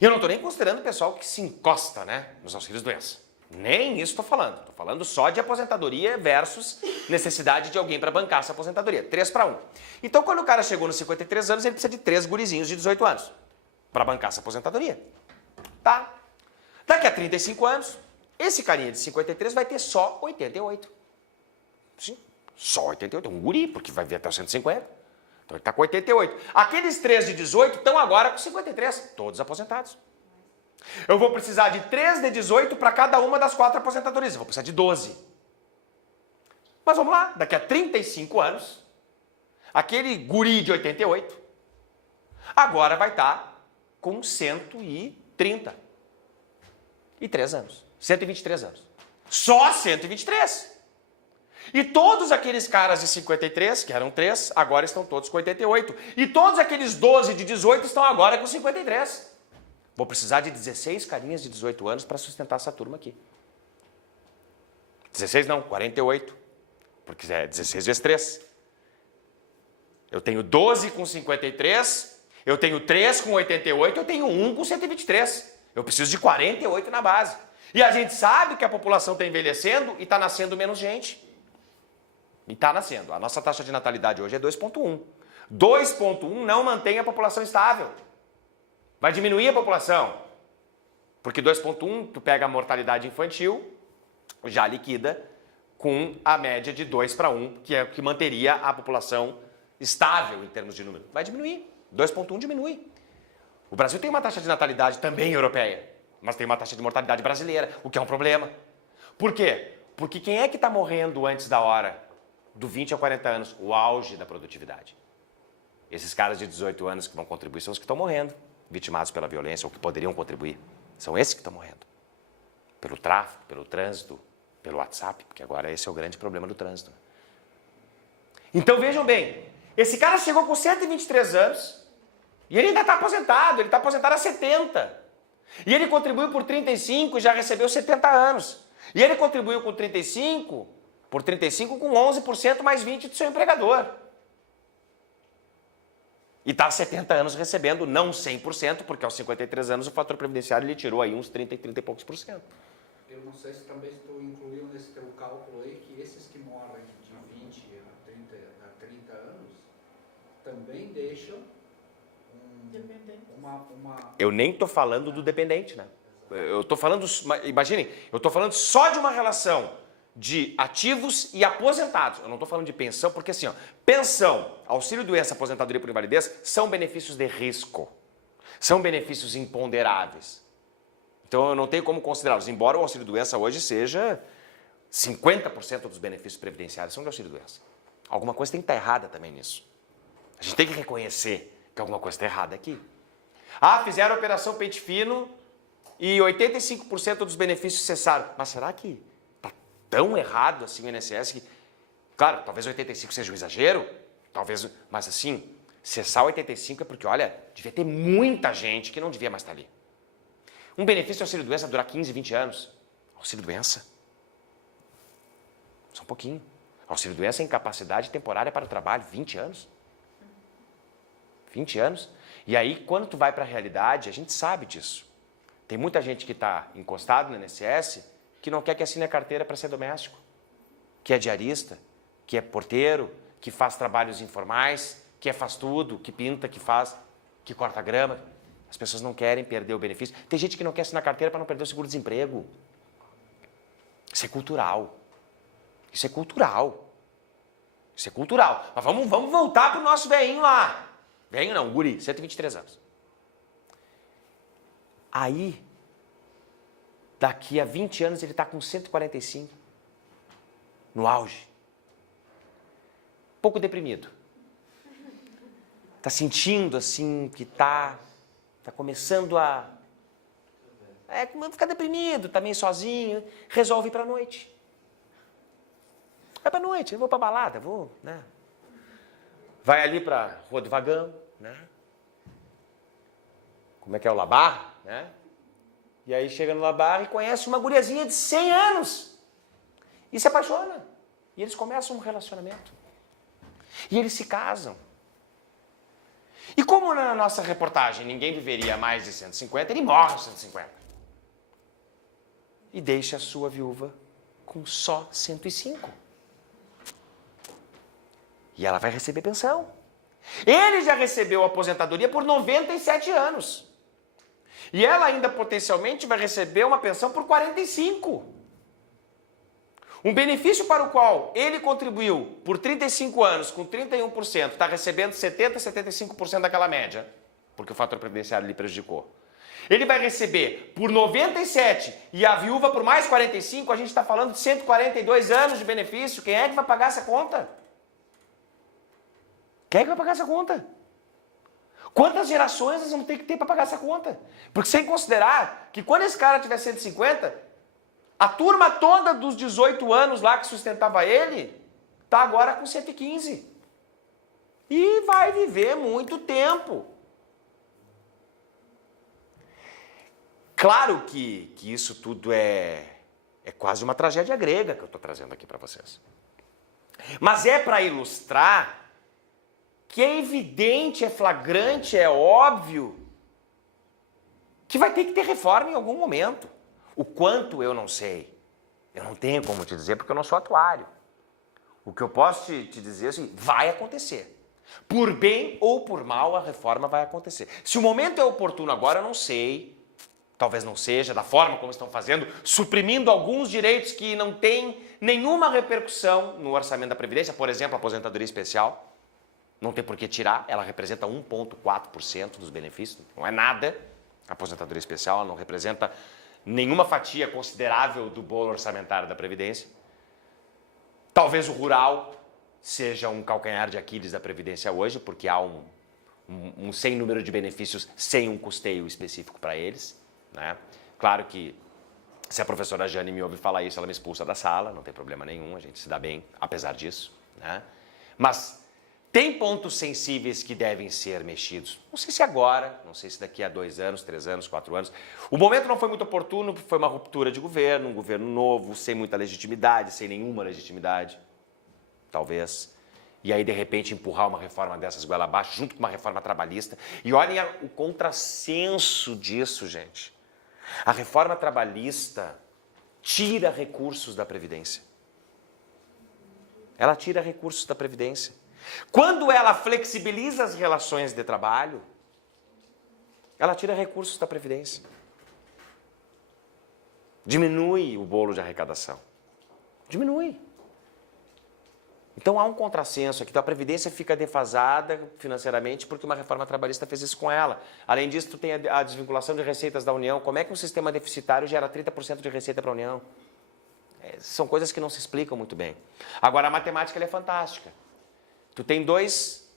E eu não estou nem considerando o pessoal que se encosta, né, nos auxílios-doença. Nem isso estou falando. Estou falando só de aposentadoria versus necessidade de alguém para bancar essa aposentadoria. 3 para 1. Então, quando o cara chegou nos 53 anos, ele precisa de 3 gurizinhos de 18 anos para bancar essa aposentadoria. Tá? Daqui a 35 anos, esse carinha de 53 vai ter só 88. Sim, só 88. É um guri, porque vai vir até os 150. Então ele está com 88. Aqueles 3 de 18 estão agora com 53. Todos aposentados. Eu vou precisar de 3 de 18 para cada uma das 4 aposentadorias. Eu vou precisar de 12. Mas vamos lá, daqui a 35 anos, aquele guri de 88 agora vai estar com 133 anos. 123 anos. Só 123. E todos aqueles caras de 53, que eram 3, agora estão todos com 88. E todos aqueles 12 de 18 estão agora com 53. Vou precisar de 16 carinhas de 18 anos para sustentar essa turma aqui. 16 não, 48. Porque é 16 vezes 3. Eu tenho 12 com 53, eu tenho 3 com 88, eu tenho 1 com 123. Eu preciso de 48 na base. E a gente sabe que a população está envelhecendo e está nascendo menos gente. E está nascendo. A nossa taxa de natalidade hoje é 2,1. 2,1 não mantém a população estável. Vai diminuir a população. Porque 2,1, tu pega a mortalidade infantil, já liquida com a média de 2 para 1, que é o que manteria a população estável em termos de número. Vai diminuir. 2,1 diminui. O Brasil tem uma taxa de natalidade também europeia, mas tem uma taxa de mortalidade brasileira, o que é um problema. Por quê? Porque quem é que está morrendo antes da hora? Do 20 a 40 anos, o auge da produtividade. Esses caras de 18 anos que vão contribuir são os que estão morrendo, vitimados pela violência, ou que poderiam contribuir. São esses que estão morrendo. Pelo tráfico, pelo trânsito, pelo WhatsApp, porque agora esse é o grande problema do trânsito. Então vejam bem, esse cara chegou com 123 anos e ele ainda está aposentado, ele está aposentado há 70. E ele contribuiu por 35 e já recebeu 70 anos. E ele contribuiu com 35... por 35 com 11% mais 20% do seu empregador. E está há 70 anos recebendo, não 100%, porque aos 53 anos o fator previdenciário lhe tirou aí uns 30 e poucos por cento. Eu não sei se também tu incluiu nesse teu cálculo aí que esses que morrem de 20 a 30 anos também deixam uma... Eu nem estou falando do dependente, né? Eu estou falando, imaginem, eu estou falando só de uma relação de ativos e aposentados. Eu não estou falando de pensão, porque assim, ó, pensão, auxílio-doença, aposentadoria por invalidez são benefícios de risco. São benefícios imponderáveis. Então eu não tenho como considerá-los, embora o auxílio-doença hoje seja 50% dos benefícios previdenciários são de auxílio-doença. Alguma coisa tem que estar errada também nisso. A gente tem que reconhecer que alguma coisa está errada aqui. Ah, fizeram a operação pente fino e 85% dos benefícios cessaram. Mas será que tão errado assim o INSS que, claro, talvez 85 seja um exagero, talvez, mas assim, Cessar 85 é porque, olha, devia ter muita gente que não devia mais estar ali. Um benefício auxílio-doença durar 15, 20 anos. Auxílio-doença. Só um pouquinho. Auxílio-doença é incapacidade temporária para o trabalho, 20 anos. 20 anos. E aí, quando tu vai para a realidade, a gente sabe disso. Tem muita gente que está encostado no INSS que não quer que assine a carteira para ser doméstico, que é diarista, que é porteiro, que faz trabalhos informais, que faz tudo, que pinta, que faz, que corta grama. As pessoas não querem perder o benefício. Tem gente que não quer assinar a carteira para não perder o seguro-desemprego. Isso é cultural. Isso é cultural. Isso é cultural. Mas vamos voltar para o nosso velhinho lá. Velhinho não, guri, 123 anos. Aí, daqui a 20 anos, ele está com 145. No auge. Pouco deprimido. Está sentindo, assim, que está começando a ficar deprimido, está meio sozinho. Resolve ir para a noite. Vai para a noite, eu vou para a balada, vou, né? Vai ali para a Rua do Vagão, né? Como é que é o Labar, né? E aí chega no Labar e conhece uma guriazinha de 100 anos. E se apaixona. E eles começam um relacionamento. E eles se casam. E como na nossa reportagem ninguém viveria mais de 150, ele morre aos 150. E deixa a sua viúva com só 105. E ela vai receber pensão. Ele já recebeu aposentadoria por 97 anos. E ela ainda potencialmente vai receber uma pensão por 45. Um benefício para o qual ele contribuiu por 35 anos com 31%, está recebendo 70%, 75% daquela média, porque o fator previdenciário lhe prejudicou. Ele vai receber por 97 e a viúva por mais 45, a gente está falando de 142 anos de benefício. Quem é que vai pagar essa conta? Quem é que vai pagar essa conta? Quantas gerações nós vamos ter que ter para pagar essa conta? Porque sem considerar que quando esse cara tiver 150, a turma toda dos 18 anos lá que sustentava ele, está agora com 115. E vai viver muito tempo. Claro que isso tudo é quase uma tragédia grega que eu estou trazendo aqui para vocês. Mas é para ilustrar que é evidente, é flagrante, é óbvio que vai ter que ter reforma em algum momento. O quanto eu não sei. Eu não tenho como te dizer porque eu não sou atuário. O que eu posso te dizer é assim, vai acontecer. Por bem ou por mal, a reforma vai acontecer. Se o momento é oportuno agora, eu não sei. Talvez não seja, da forma como estão fazendo, suprimindo alguns direitos que não têm nenhuma repercussão no orçamento da Previdência, por exemplo, a aposentadoria especial. Não tem por que tirar, ela representa 1,4% dos benefícios, não é nada. A aposentadoria especial ela não representa nenhuma fatia considerável do bolo orçamentário da Previdência. Talvez o rural seja um calcanhar de Aquiles da Previdência hoje, porque há um sem número de benefícios sem um custeio específico para eles, né? Claro que se a professora Jane me ouve falar isso, ela me expulsa da sala, não tem problema nenhum, a gente se dá bem, apesar disso, né? Mas tem pontos sensíveis que devem ser mexidos. Não sei se agora, não sei se daqui a 2 anos, 3 anos, 4 anos. O momento não foi muito oportuno, foi uma ruptura de governo, um governo novo, sem muita legitimidade, sem nenhuma legitimidade, talvez. E aí, de repente, empurrar uma reforma dessas goela abaixo, junto com uma reforma trabalhista. E olhem o contrassenso disso, gente. A reforma trabalhista tira recursos da Previdência. Ela tira recursos da Previdência. Quando ela flexibiliza as relações de trabalho, ela tira recursos da Previdência. Diminui o bolo de arrecadação. Diminui. Então há um contrassenso aqui. Então a Previdência fica defasada financeiramente porque uma reforma trabalhista fez isso com ela. Além disso, tu tem a desvinculação de receitas da União. Como é que um sistema deficitário gera 30% de receita para a União? São coisas que não se explicam muito bem. Agora, a matemática ela é fantástica. Tu tem dois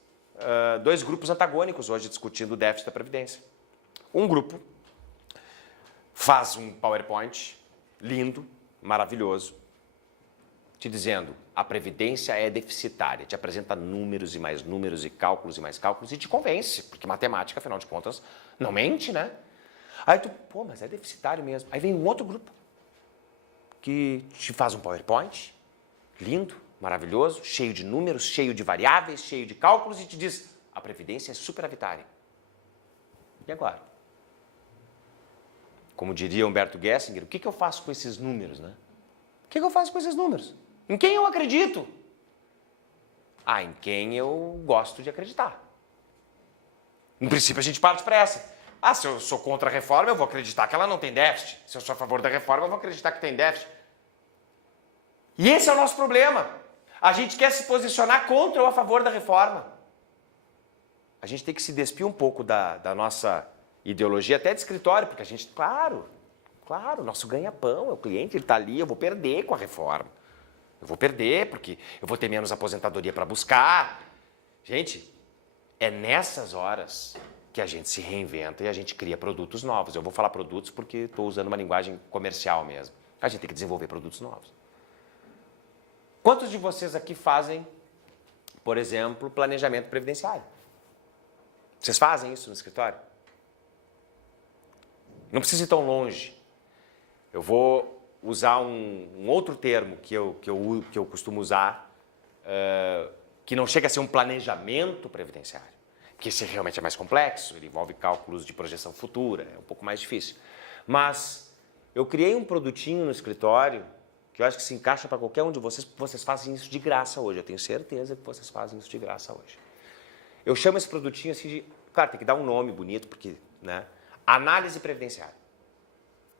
grupos antagônicos hoje discutindo o déficit da Previdência. Um grupo faz um PowerPoint lindo, maravilhoso, te dizendo, a Previdência é deficitária, te apresenta números e mais números e cálculos e mais cálculos e te convence, porque matemática, afinal de contas, não mente, né? Aí tu, pô, mas é deficitário mesmo. Aí vem um outro grupo que te faz um PowerPoint, lindo, maravilhoso, cheio de números, cheio de variáveis, cheio de cálculos e te diz, a Previdência é superavitária. E agora? Como diria Humberto Gessinger, o que eu faço com esses números, né? O que eu faço com esses números? Em quem eu acredito? Ah, em quem eu gosto de acreditar. Em princípio, a gente parte para essa. Ah, se eu sou contra a reforma, eu vou acreditar que ela não tem déficit. Se eu sou a favor da reforma, eu vou acreditar que tem déficit. E esse é o nosso problema. A gente quer se posicionar contra ou a favor da reforma. A gente tem que se despir um pouco da nossa ideologia, até de escritório, porque a gente, claro, nosso ganha-pão é o cliente, ele está ali, eu vou perder com a reforma. Eu vou perder porque eu vou ter menos aposentadoria para buscar. Gente, é nessas horas que a gente se reinventa e a gente cria produtos novos. Eu vou falar produtos porque estou usando uma linguagem comercial mesmo. A gente tem que desenvolver produtos novos. Quantos de vocês aqui fazem, por exemplo, planejamento previdenciário? Vocês fazem isso no escritório? Não precisa ir tão longe. Eu vou usar um outro termo que eu costumo usar, que não chega a ser um planejamento previdenciário, porque esse realmente é mais complexo, ele envolve cálculos de projeção futura, é um pouco mais difícil. Mas eu criei um produtinho no escritório que eu acho que se encaixa para qualquer um de vocês, porque vocês fazem isso de graça hoje, eu tenho certeza que vocês fazem isso de graça hoje. Eu chamo esse produtinho assim de, claro, tem que dar um nome bonito, porque, né? Análise previdenciária.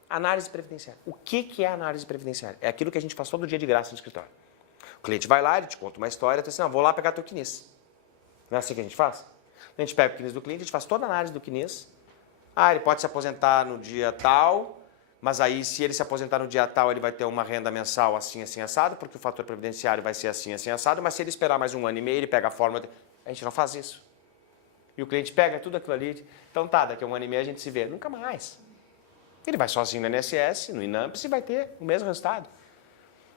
Análise previdenciária. O que é análise previdenciária? É aquilo que a gente faz todo dia de graça no escritório. O cliente vai lá, ele te conta uma história, tu diz assim, não, vou lá pegar teu CNIS. Não é assim que a gente faz? A gente pega o CNIS do cliente, a gente faz toda a análise do CNIS. Ah, ele pode se aposentar no dia tal, mas aí se ele se aposentar no dia tal, ele vai ter uma renda mensal assim, assim, assado, porque o fator previdenciário vai ser assim, assim, assado, mas se ele esperar mais 1 ano e meio, ele pega a fórmula. A gente não faz isso. E o cliente pega tudo aquilo ali, então tá, daqui a 1 ano e meio a gente se vê. Nunca mais. Ele vai sozinho no INSS, no INAMPS e vai ter o mesmo resultado.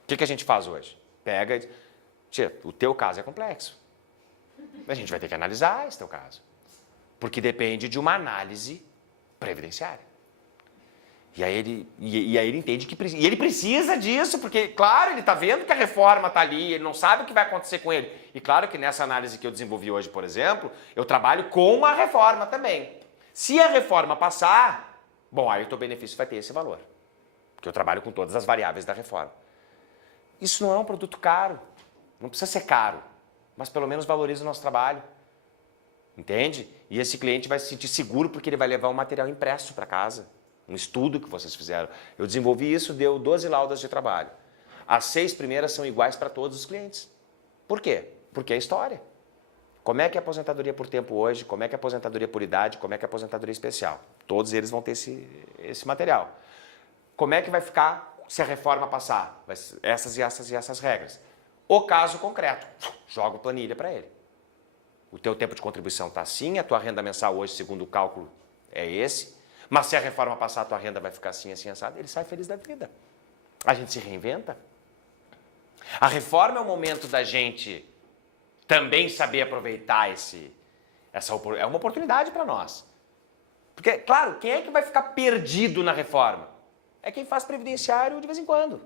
O que a gente faz hoje? Pega e diz, tia, o teu caso é complexo. A gente vai ter que analisar esse teu caso. Porque depende de uma análise previdenciária. E aí ele entende que precisa. E ele precisa disso, porque, claro, ele está vendo que a reforma está ali, ele não sabe o que vai acontecer com ele. E claro que nessa análise que eu desenvolvi hoje, por exemplo, eu trabalho com a reforma também. Se a reforma passar, bom, aí o teu benefício vai ter esse valor. Porque eu trabalho com todas as variáveis da reforma. Isso não é um produto caro. Não precisa ser caro. Mas pelo menos valoriza o nosso trabalho. Entende? E esse cliente vai se sentir seguro porque ele vai levar um material impresso para casa. Um estudo que vocês fizeram. Eu desenvolvi isso, deu 12 laudas de trabalho. As 6 primeiras são iguais para todos os clientes. Por quê? Porque é história. Como é que é a aposentadoria por tempo hoje? Como é que é a aposentadoria por idade? Como é que é a aposentadoria especial? Todos eles vão ter esse material. Como é que vai ficar se a reforma passar? Essas e essas e essas regras. O caso concreto, joga planilha para ele. O teu tempo de contribuição está assim, a tua renda mensal hoje, segundo o cálculo, é esse. Mas se a reforma passar, a tua renda vai ficar assim, assim, assado. Ele sai feliz da vida. A gente se reinventa. A reforma é o momento da gente também saber aproveitar é uma oportunidade para nós. Porque, claro, quem é que vai ficar perdido na reforma? É quem faz previdenciário de vez em quando.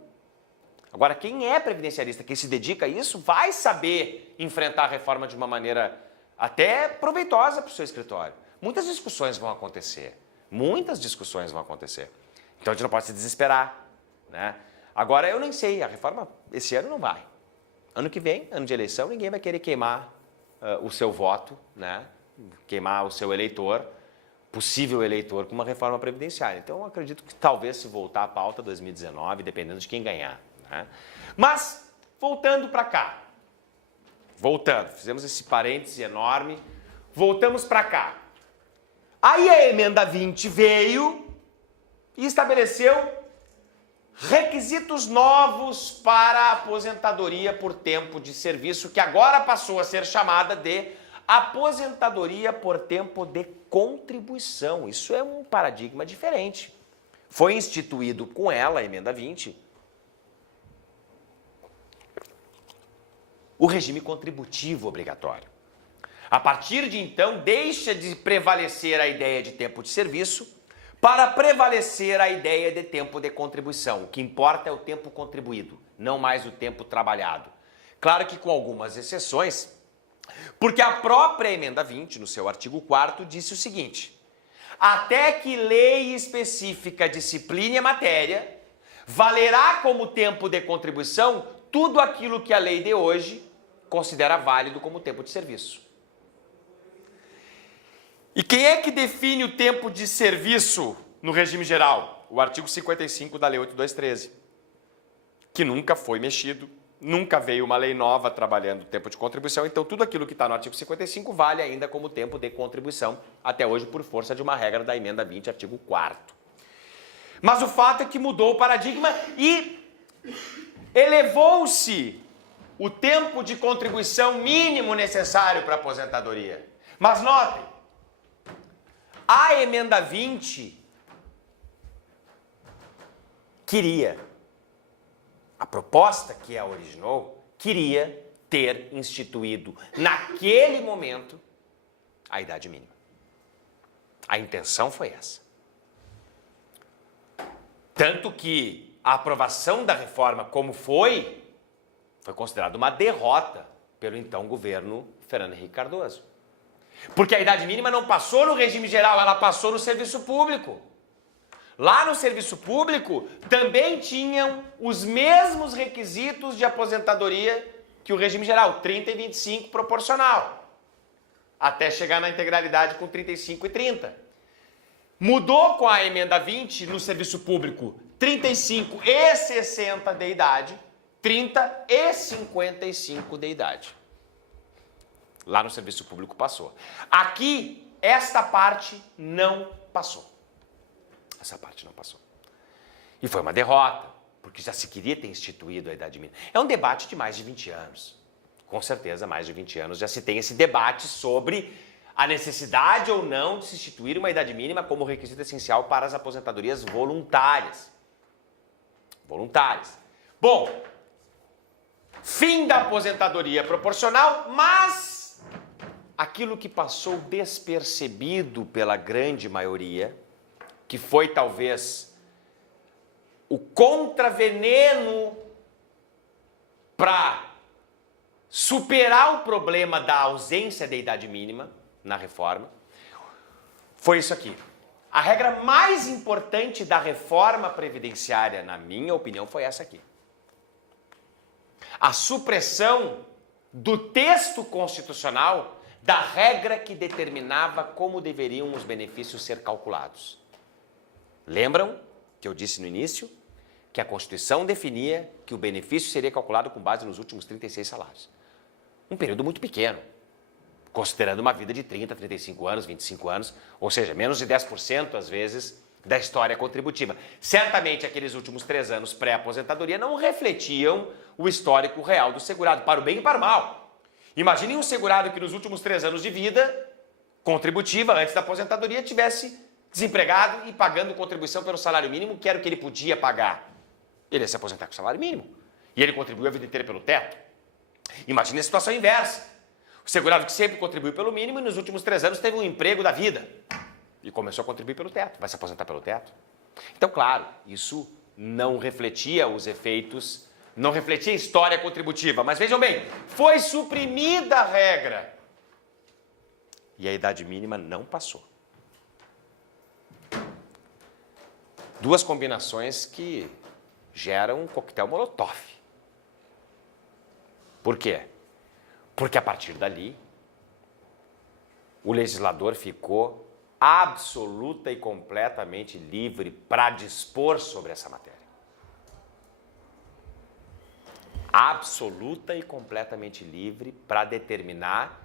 Agora, quem é previdenciarista, quem se dedica a isso, vai saber enfrentar a reforma de uma maneira até proveitosa para o seu escritório. Muitas discussões vão acontecer. Muitas discussões vão acontecer. Então, a gente não pode se desesperar, né? Agora, eu nem sei, a reforma esse ano não vai. Ano que vem, ano de eleição, ninguém vai querer queimar o seu voto, né? Queimar o seu eleitor, possível eleitor, com uma reforma previdenciária. Então, eu acredito que talvez se voltar à pauta 2019, dependendo de quem ganhar, né? Mas, voltando para cá. Fizemos esse parêntese enorme. Voltamos para cá. Aí a emenda 20 veio e estabeleceu requisitos novos para a aposentadoria por tempo de serviço, que agora passou a ser chamada de aposentadoria por tempo de contribuição. Isso é um paradigma diferente. Foi instituído com ela, a emenda 20, o regime contributivo obrigatório. A partir de então, deixa de prevalecer a ideia de tempo de serviço para prevalecer a ideia de tempo de contribuição. O que importa é o tempo contribuído, não mais o tempo trabalhado. Claro que com algumas exceções, porque a própria emenda 20, no seu artigo 4º, disse o seguinte: até que lei específica discipline a matéria, valerá como tempo de contribuição tudo aquilo que a lei de hoje considera válido como tempo de serviço. E quem é que define o tempo de serviço no regime geral? O artigo 55 da Lei 8.213, que nunca foi mexido, nunca veio uma lei nova trabalhando o tempo de contribuição, então tudo aquilo que está no artigo 55 vale ainda como tempo de contribuição, até hoje por força de uma regra da emenda 20, artigo 4º. Mas o fato é que mudou o paradigma e elevou-se o tempo de contribuição mínimo necessário para a aposentadoria. Mas notem, a emenda 20 queria, a proposta que a originou, queria ter instituído naquele momento a idade mínima. A intenção foi essa. Tanto que a aprovação da reforma como foi considerada uma derrota pelo então governo Fernando Henrique Cardoso. Porque a idade mínima não passou no regime geral, ela passou no serviço público. Lá no serviço público também tinham os mesmos requisitos de aposentadoria que o regime geral, 30 e 25 proporcional, até chegar na integralidade com 35 e 30. Mudou com a emenda 20 no serviço público 35 e 60 de idade, 30 e 55 de idade. Lá no serviço público passou. Aqui, esta parte não passou. Essa parte não passou. E foi uma derrota, porque já se queria ter instituído a idade mínima. É um debate de mais de 20 anos. Com certeza, mais de 20 anos já se tem esse debate sobre a necessidade ou não de se instituir uma idade mínima como requisito essencial para as aposentadorias voluntárias. Bom, fim da aposentadoria proporcional, mas aquilo que passou despercebido pela grande maioria, que foi talvez o contraveneno para superar o problema da ausência da idade mínima na reforma, foi isso aqui. A regra mais importante da reforma previdenciária, na minha opinião, foi essa aqui. A supressão do texto constitucional da regra que determinava como deveriam os benefícios ser calculados. Lembram que eu disse no início que a Constituição definia que o benefício seria calculado com base nos últimos 36 salários. Um período muito pequeno, considerando uma vida de 30, 35 anos, 25 anos, ou seja, menos de 10% às vezes da história contributiva. Certamente aqueles últimos 3 anos pré-aposentadoria não refletiam o histórico real do segurado, para o bem e para o mal. Imaginem um segurado que nos últimos 3 anos de vida contributiva, antes da aposentadoria, tivesse desempregado e pagando contribuição pelo salário mínimo, que era o que ele podia pagar. Ele ia se aposentar com o salário mínimo. E ele contribuiu a vida inteira pelo teto. Imagine a situação inversa. O segurado que sempre contribuiu pelo mínimo e nos últimos 3 anos teve um emprego da vida. E começou a contribuir pelo teto. Vai se aposentar pelo teto. Então, claro, isso não refletia os efeitos, não refletia a história contributiva. Mas vejam bem, foi suprimida a regra. E a idade mínima não passou. Duas combinações que geram um coquetel molotov. Por quê? Porque a partir dali, o legislador ficou absoluta e completamente livre para dispor sobre essa matéria. Absoluta e completamente livre para determinar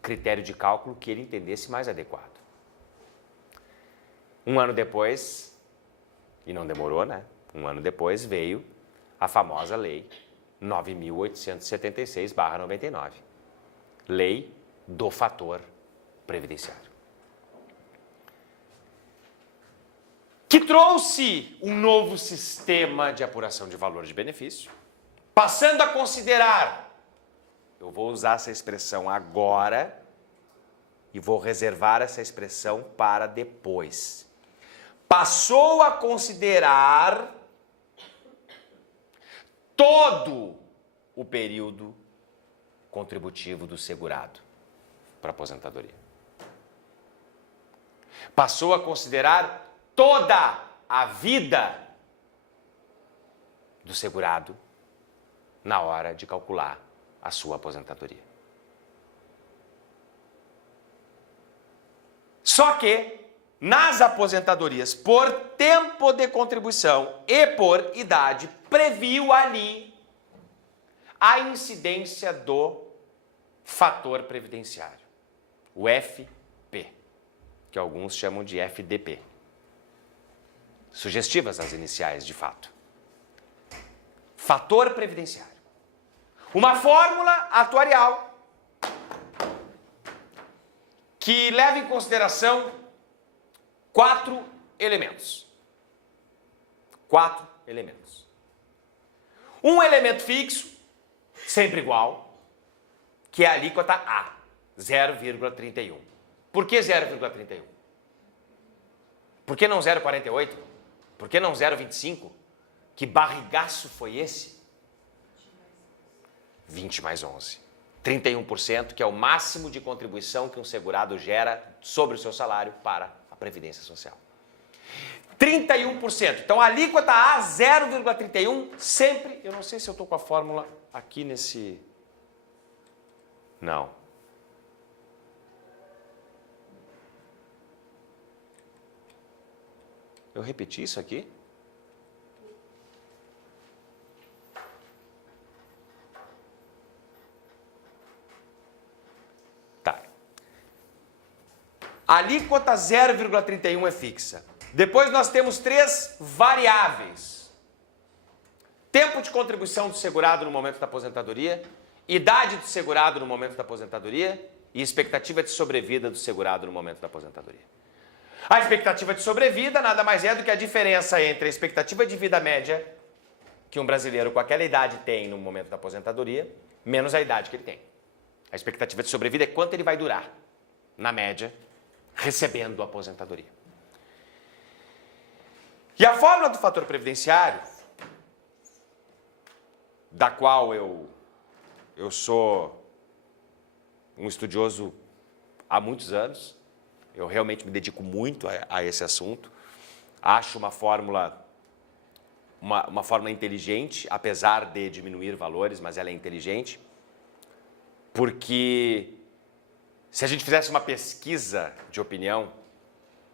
critério de cálculo que ele entendesse mais adequado. Um ano depois, e não demorou, né? Um ano depois veio a famosa Lei 9.876/99, Lei do Fator Previdenciário, que trouxe um novo sistema de apuração de valor de benefício, passando a considerar eu vou usar essa expressão agora e vou reservar essa expressão para depois. Passou a considerar todo o período contributivo do segurado para a aposentadoria. Passou a considerar toda a vida do segurado na hora de calcular a sua aposentadoria. Só que, nas aposentadorias por tempo de contribuição e por idade, previu ali a incidência do fator previdenciário, o FP, que alguns chamam de FDP. Sugestivas as iniciais, de fato. Fator previdenciário. Uma fórmula atuarial que leva em consideração 4 elementos. 4 elementos. Um elemento fixo, sempre igual, que é a alíquota A, 0,31. Por que 0,31? Por que não 0,48? Por que não 0,25? Que barrigaço foi esse? 20 mais 11. 31%, que é o máximo de contribuição que um segurado gera sobre o seu salário para a Previdência Social. 31%. Então, a alíquota A, 0,31, sempre... Eu não sei se eu estou com a fórmula aqui nesse... Não. Eu repeti isso aqui? Tá. A alíquota 0,31 é fixa. Depois nós temos 3 variáveis. Tempo de contribuição do segurado no momento da aposentadoria, idade do segurado no momento da aposentadoria e expectativa de sobrevida do segurado no momento da aposentadoria. A expectativa de sobrevida nada mais é do que a diferença entre a expectativa de vida média que um brasileiro com aquela idade tem no momento da aposentadoria, menos a idade que ele tem. A expectativa de sobrevida é quanto ele vai durar, na média, recebendo a aposentadoria. E a fórmula do fator previdenciário, da qual eu sou um estudioso há muitos anos, eu realmente me dedico muito a esse assunto, acho uma fórmula inteligente, apesar de diminuir valores, mas ela é inteligente, porque se a gente fizesse uma pesquisa de opinião,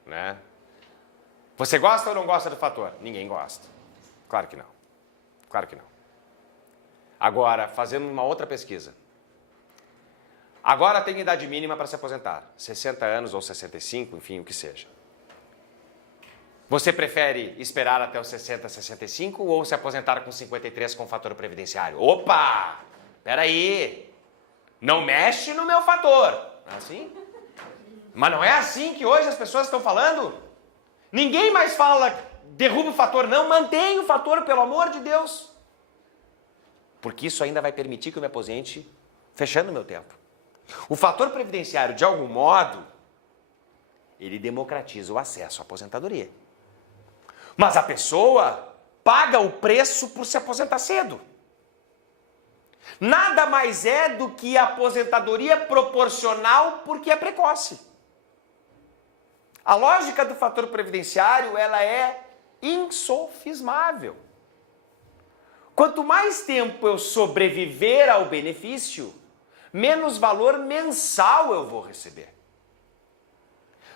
né? Você gosta ou não gosta do fator? Ninguém gosta. Claro que não. Claro que não. Agora, fazendo uma outra pesquisa. Agora tem idade mínima para se aposentar. 60 anos ou 65, enfim, o que seja. Você prefere esperar até os 60, 65 ou se aposentar com 53 com fator previdenciário? Opa! Peraí! Não mexe no meu fator. Não é assim? Mas não é assim que hoje as pessoas estão falando? Ninguém mais fala, derruba o fator, não, mantém o fator, pelo amor de Deus. Porque isso ainda vai permitir que eu me aposente fechando o meu tempo. O fator previdenciário, de algum modo, ele democratiza o acesso à aposentadoria. Mas a pessoa paga o preço por se aposentar cedo. Nada mais é do que a aposentadoria proporcional porque é precoce. A lógica do fator previdenciário, ela é insofismável. Quanto mais tempo eu sobreviver ao benefício, menos valor mensal eu vou receber.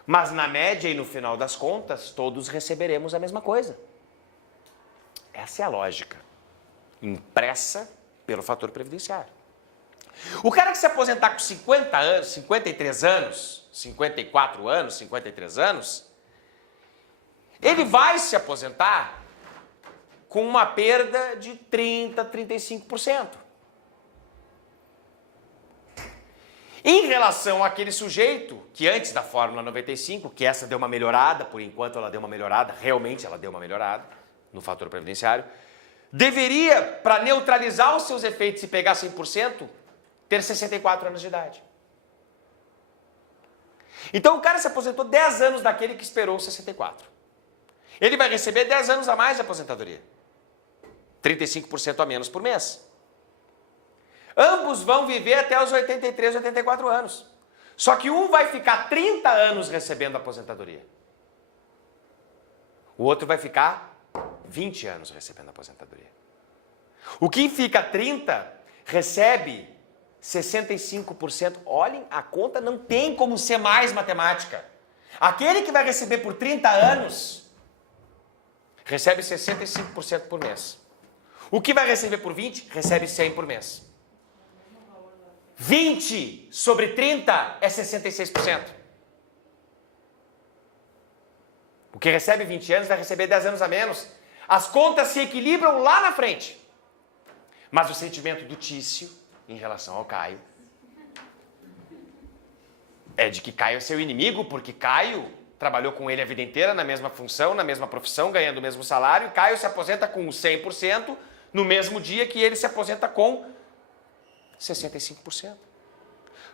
Mas na média e no final das contas, todos receberemos a mesma coisa. Essa é a lógica, impressa pelo fator previdenciário. O cara que se aposentar com 50 anos, 53 anos, 54 anos, 53 anos, ele vai se aposentar com uma perda de 30%, 35%. Em relação àquele sujeito que antes da Fórmula 95, que essa deu uma melhorada, por enquanto ela deu uma melhorada, realmente ela deu uma melhorada no fator previdenciário, deveria, para neutralizar os seus efeitos e pegar 100%, ter 64 anos de idade. Então o cara se aposentou 10 anos daquele que esperou 64. Ele vai receber 10 anos a mais de aposentadoria. 35% a menos por mês. Ambos vão viver até os 83, 84 anos. Só que um vai ficar 30 anos recebendo aposentadoria. O outro vai ficar 20 anos recebendo aposentadoria. O que fica 30 recebe 65%. Olhem, a conta não tem como ser mais matemática. Aquele que vai receber por 30 anos recebe 65% por mês. O que vai receber por 20 recebe 100 por mês. 20 sobre 30 é 66%. O que recebe 20 anos vai receber 10 anos a menos. As contas se equilibram lá na frente. Mas o sentimento do Tício em relação ao Caio é de que Caio é seu inimigo, porque Caio trabalhou com ele a vida inteira na mesma função, na mesma profissão, ganhando o mesmo salário, e Caio se aposenta com 100% no mesmo dia que ele se aposenta com 65%.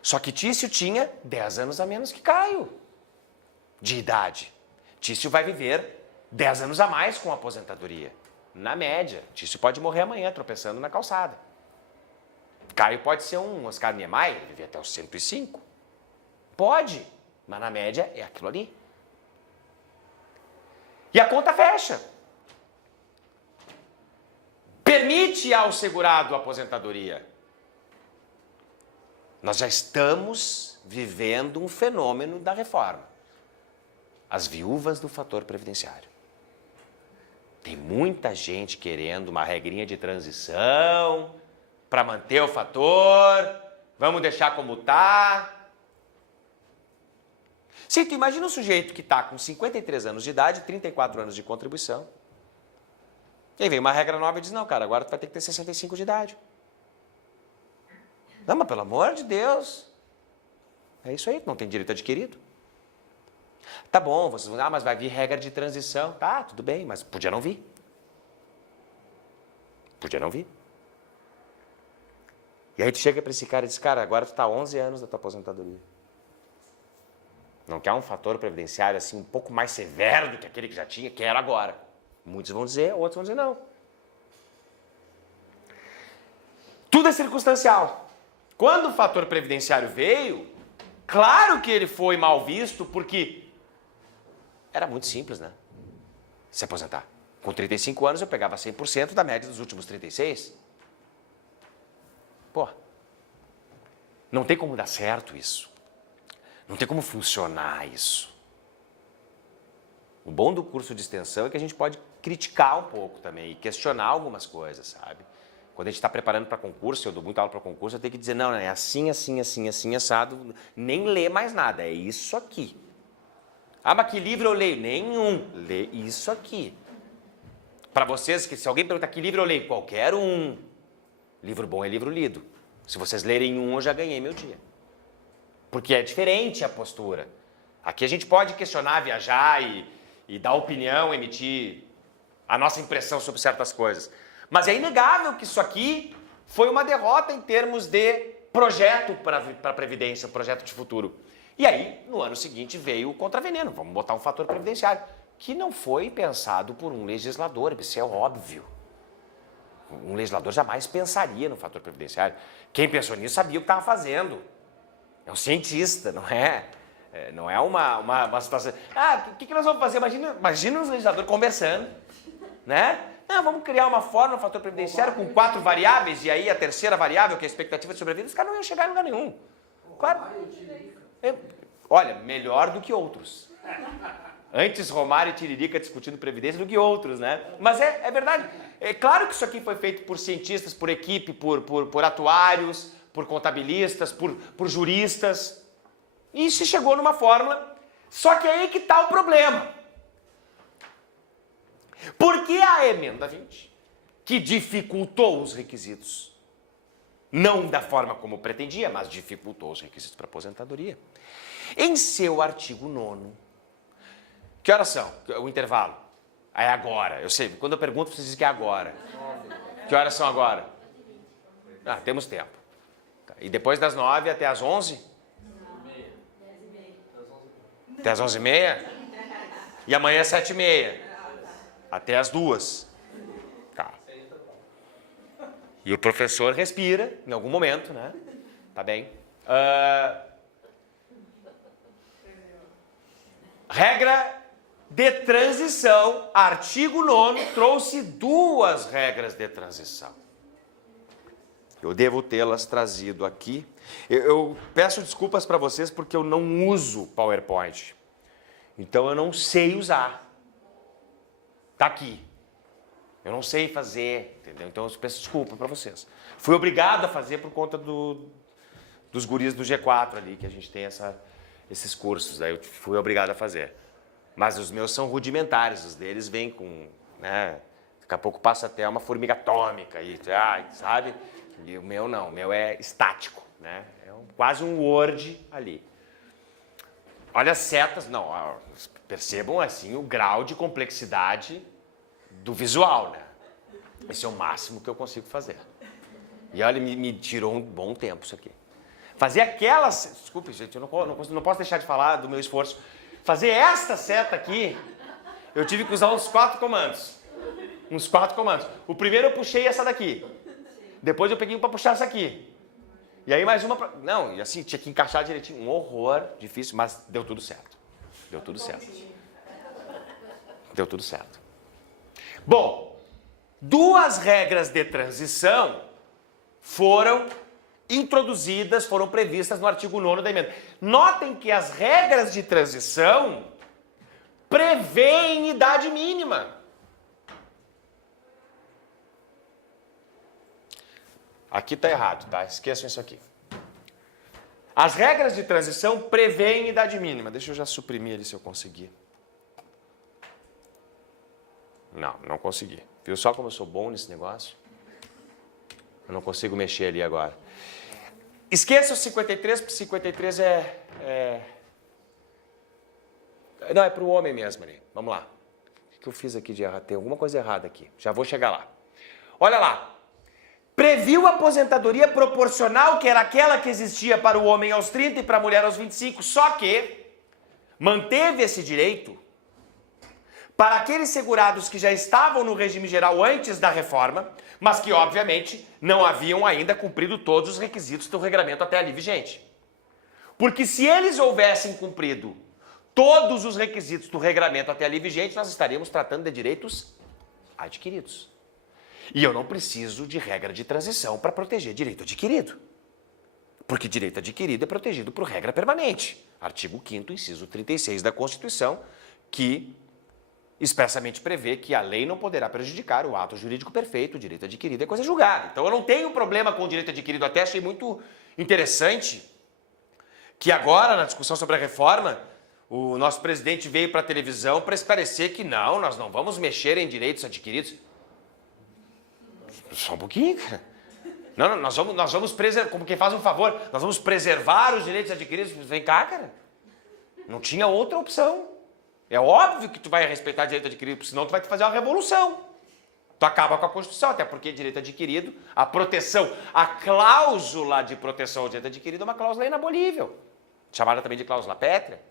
Só que Tício tinha 10 anos a menos que Caio de idade. Tício vai viver 10 anos a mais com a aposentadoria. Na média, Tício pode morrer amanhã tropeçando na calçada. Caio pode ser um Oscar Niemeyer, viver até os 105. Pode, mas na média é aquilo ali. E a conta fecha. Permite ao segurado a aposentadoria. Nós já estamos vivendo um fenômeno da reforma. As viúvas do fator previdenciário. Tem muita gente querendo uma regrinha de transição para manter o fator, vamos deixar como está. Sim, tu imagina um sujeito que está com 53 anos de idade, 34 anos de contribuição. E aí vem uma regra nova e diz, não, cara, agora tu vai ter que ter 65 de idade. Não, mas pelo amor de Deus. É isso aí, tu não tem direito adquirido. Tá bom, vocês vão, mas vai vir regra de transição. Tá, tudo bem, mas podia não vir. Podia não vir. E aí tu chega para esse cara e diz, cara, agora tu tá 11 anos da tua aposentadoria. Não quer um fator previdenciário assim um pouco mais severo do que aquele que já tinha? Quero agora. Muitos vão dizer, outros vão dizer não. Tudo é circunstancial. Quando o fator previdenciário veio, claro que ele foi mal visto, porque era muito simples, né? Se aposentar. Com 35 anos eu pegava 100% da média dos últimos 36. Pô, não tem como dar certo isso. Não tem como funcionar isso. O bom do curso de extensão é que a gente pode criticar um pouco também e questionar algumas coisas, sabe? Quando a gente está preparando para concurso, eu dou muita aula para concurso, eu tenho que dizer, não, é assim, assim, assim, assim, assado, nem ler mais nada, é isso aqui. Ah, mas que livro eu leio? Nenhum. Lê isso aqui. Para vocês, que se alguém perguntar que livro eu leio, qualquer um. Livro bom é livro lido. Se vocês lerem um, eu já ganhei meu dia. Porque é diferente a postura. Aqui a gente pode questionar, viajar e dar opinião, emitir a nossa impressão sobre certas coisas. Mas é inegável que isso aqui foi uma derrota em termos de projeto para a Previdência, um projeto de futuro. E aí, no ano seguinte, veio o contraveneno. Vamos botar um fator previdenciário, que não foi pensado por um legislador, isso é óbvio. Um legislador jamais pensaria no fator previdenciário. Quem pensou nisso sabia o que estava fazendo. É um cientista, não é? Não é uma situação... Ah, o que nós vamos fazer? Imagina um legislador conversando, né? Não, vamos criar uma fórmula, um fator previdenciário com 4 variáveis, e aí a terceira variável, que é a expectativa de sobrevida, os caras não iam chegar em lugar nenhum. Claro. Olha, melhor do que outros. Antes Romário e Tiririca discutindo previdência do que outros, né? Mas é verdade. É claro que isso aqui foi feito por cientistas, por equipe, por atuários, por contabilistas, por juristas. E se chegou numa fórmula. Só que aí que está o problema. Porque a emenda 20, que dificultou os requisitos, não da forma como pretendia, mas dificultou os requisitos para aposentadoria, em seu artigo 9º, que horas são? O intervalo? É agora. Eu sei, quando eu pergunto, vocês dizem que é agora. Que horas são agora? Ah, temos tempo. E depois das 9 até as 11? Até as 11h30? E amanhã 7h30? Até as 2. Tá. E o professor respira em algum momento, né? Tá bem. Regra de transição. Artigo 9º trouxe 2 regras de transição. Eu devo tê-las trazido aqui. Eu peço desculpas para vocês porque eu não uso PowerPoint. Então eu não sei usar. Tá aqui. Eu não sei fazer, entendeu? Então eu peço desculpa para vocês. Fui obrigado a fazer por conta dos guris do G4 ali, que a gente tem esses cursos. Daí eu fui obrigado a fazer. Mas os meus são rudimentares, os deles vêm com, né? Daqui a pouco passa até uma formiga atômica, e, sabe? E o meu não, o meu é estático, né? É quase um Word ali. Olha as setas, não, percebam assim o grau de complexidade do visual, né? Esse é o máximo que eu consigo fazer. E olha, me tirou um bom tempo isso aqui. Fazer aquelas... Desculpe, gente, eu não posso deixar de falar do meu esforço. Fazer esta seta aqui, eu tive que usar uns 4 comandos. Uns 4 comandos. O primeiro eu puxei essa daqui. Depois eu peguei um para puxar essa aqui. E aí mais uma pra... Não, e assim, tinha que encaixar direitinho. Um horror, difícil, mas deu tudo certo. Deu tudo certo. Deu tudo certo. Bom, 2 regras de transição foram introduzidas, foram previstas no artigo 9º da emenda. Notem que as regras de transição prevêem idade mínima. Aqui está errado, tá? Esqueçam isso aqui. As regras de transição prevêem idade mínima. Deixa eu já suprimir ali se eu conseguir. Não consegui. Viu só como eu sou bom nesse negócio? Eu não consigo mexer ali agora. Esqueça o 53, porque 53 não, é para o homem mesmo ali. Vamos lá. O que eu fiz aqui de errado? Tem alguma coisa errada aqui. Já vou chegar lá. Olha lá. Previu a aposentadoria proporcional, que era aquela que existia para o homem aos 30 e para a mulher aos 25, só que manteve esse direito para aqueles segurados que já estavam no regime geral antes da reforma, mas que, obviamente, não haviam ainda cumprido todos os requisitos do regramento até ali vigente. Porque se eles houvessem cumprido todos os requisitos do regramento até ali vigente, nós estaríamos tratando de direitos adquiridos. E eu não preciso de regra de transição para proteger direito adquirido. Porque direito adquirido é protegido por regra permanente. Artigo 5º, inciso 36 da Constituição, que expressamente prevê que a lei não poderá prejudicar o ato jurídico perfeito, o direito adquirido é coisa julgada. Então eu não tenho problema com o direito adquirido, até achei muito interessante que agora, na discussão sobre a reforma, o nosso presidente veio para a televisão para esclarecer que não, nós não vamos mexer em direitos adquiridos. Só um pouquinho, cara. Não, nós vamos preservar, como quem faz um favor, nós vamos preservar os direitos adquiridos. Vem cá, cara. Não tinha outra opção. É óbvio que tu vai respeitar direito adquirido, senão tu vai fazer uma revolução. Tu acaba com a Constituição, até porque direito adquirido, a proteção, a cláusula de proteção ao direito adquirido é uma cláusula inabolível. Chamada também de cláusula pétrea,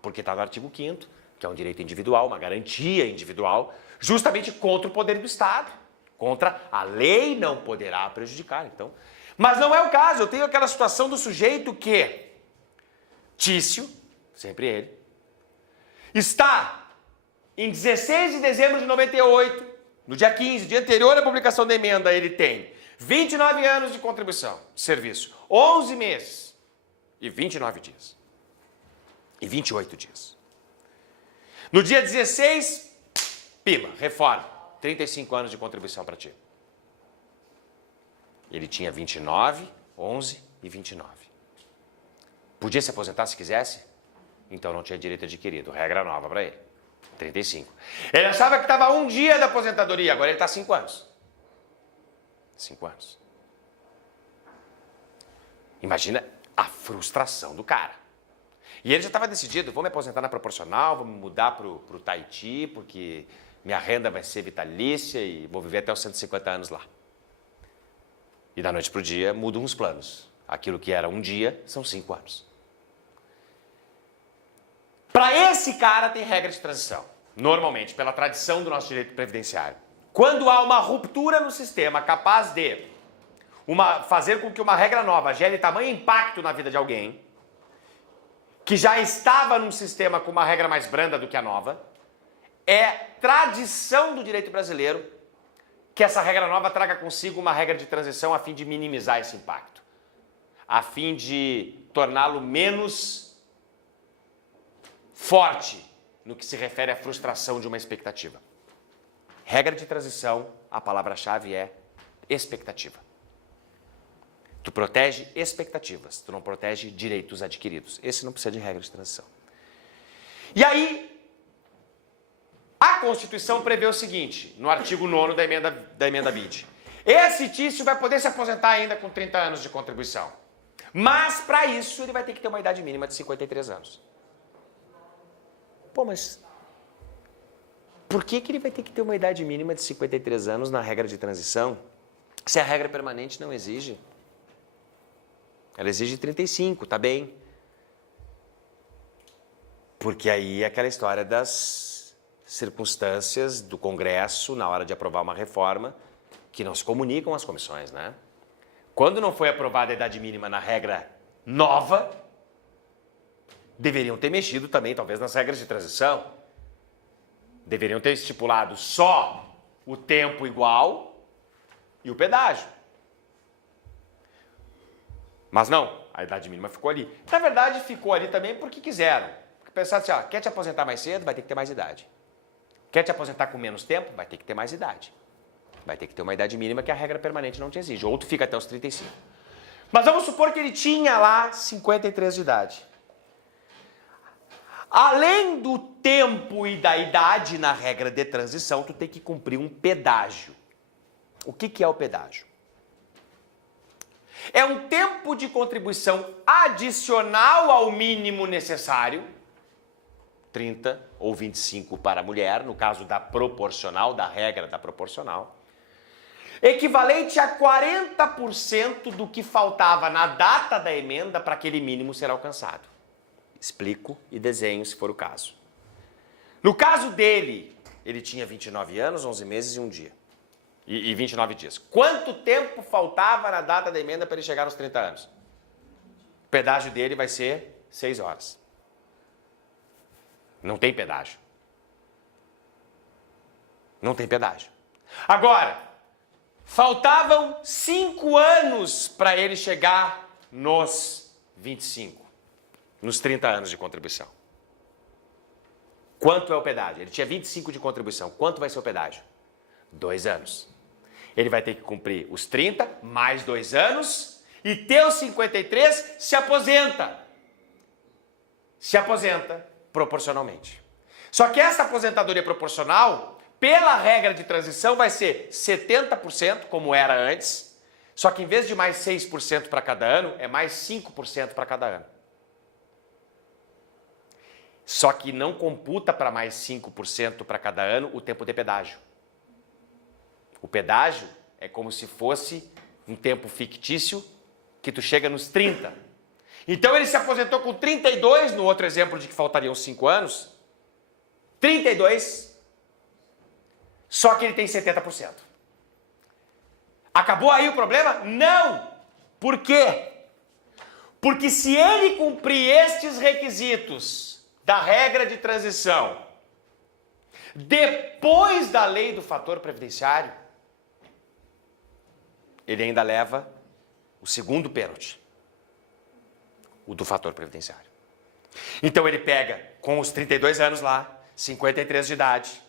porque está no artigo 5º, que é um direito individual, uma garantia individual, justamente contra o poder do Estado. Contra a lei não poderá prejudicar, então. Mas não é o caso, eu tenho aquela situação do sujeito que, Tício, sempre ele, está em 16 de dezembro de 98, no dia 15, dia anterior à publicação da emenda, ele tem 29 anos de contribuição, de serviço, 11 meses e 29 dias. E 28 dias. No dia 16, pima, reforma. 35 anos de contribuição para ti. Ele tinha 29, 11 e 29. Podia se aposentar se quisesse? Então não tinha direito adquirido. Regra nova para ele. 35. Ele achava que estava um dia da aposentadoria, agora ele está 5 anos. 5 anos. Imagina a frustração do cara. E ele já estava decidido, vou me aposentar na proporcional, vou me mudar para o Tahiti, porque minha renda vai ser vitalícia e vou viver até os 150 anos lá. E da noite para o dia mudam os planos. Aquilo que era um dia são 5 anos. Para esse cara tem regra de transição, normalmente, pela tradição do nosso direito previdenciário. Quando há uma ruptura no sistema capaz de fazer com que uma regra nova gere tamanho impacto na vida de alguém, que já estava num sistema com uma regra mais branda do que a nova, é tradição do direito brasileiro que essa regra nova traga consigo uma regra de transição a fim de minimizar esse impacto, a fim de torná-lo menos forte no que se refere à frustração de uma expectativa. Regra de transição, a palavra-chave é expectativa. Tu protege expectativas, tu não protege direitos adquiridos. Esse não precisa de regra de transição. E aí, a Constituição prevê o seguinte, no artigo 9º da emenda 20. Esse tício vai poder se aposentar ainda com 30 anos de contribuição. Mas, para isso, ele vai ter que ter uma idade mínima de 53 anos. Pô, mas por que ele vai ter que ter uma idade mínima de 53 anos na regra de transição, se a regra permanente não exige? Ela exige 35, tá bem. Porque aí é aquela história das circunstâncias do Congresso, na hora de aprovar uma reforma, que não se comunicam às comissões, né? Quando não foi aprovada a idade mínima na regra nova, deveriam ter mexido também, talvez, nas regras de transição. Deveriam ter estipulado só o tempo igual e o pedágio. Mas não, a idade mínima ficou ali. Na verdade, ficou ali também porque quiseram. Porque pensaram assim, quer te aposentar mais cedo? Vai ter que ter mais idade. Quer te aposentar com menos tempo? Vai ter que ter mais idade. Vai ter que ter uma idade mínima que a regra permanente não te exige. Ou tu fica até os 35. Mas vamos supor que ele tinha lá 53 de idade. Além do tempo e da idade na regra de transição, tu tem que cumprir um pedágio. O que é o pedágio? É um tempo de contribuição adicional ao mínimo necessário, 30 ou 25 para a mulher, no caso da proporcional, da regra da proporcional, equivalente a 40% do que faltava na data da emenda para aquele mínimo ser alcançado. Explico e desenho se for o caso. No caso dele, ele tinha 29 anos, 11 meses e 1 dia. E 29 dias. Quanto tempo faltava na data da emenda para ele chegar aos 30 anos? O pedágio dele vai ser 6 horas. Não tem pedágio. Não tem pedágio. Agora, faltavam 5 anos para ele chegar nos 25, nos 30 anos de contribuição. Quanto é o pedágio? Ele tinha 25 de contribuição. Quanto vai ser o pedágio? 2 anos. Ele vai ter que cumprir os 30, mais 2 anos, e ter os 53, se aposenta. Se aposenta proporcionalmente. Só que essa aposentadoria proporcional, pela regra de transição, vai ser 70%, como era antes, só que em vez de mais 6% para cada ano, é mais 5% para cada ano. Só que não computa para mais 5% para cada ano o tempo de pedágio. O pedágio é como se fosse um tempo fictício que tu chega nos 30. Então ele se aposentou com 32, no outro exemplo de que faltariam 5 anos. 32, só que ele tem 70%. Acabou aí o problema? Não! Por quê? Porque se ele cumprir estes requisitos da regra de transição depois da lei do fator previdenciário, ele ainda leva o segundo pênalti, o do fator previdenciário. Então ele pega com os 32 anos lá, 53 de idade,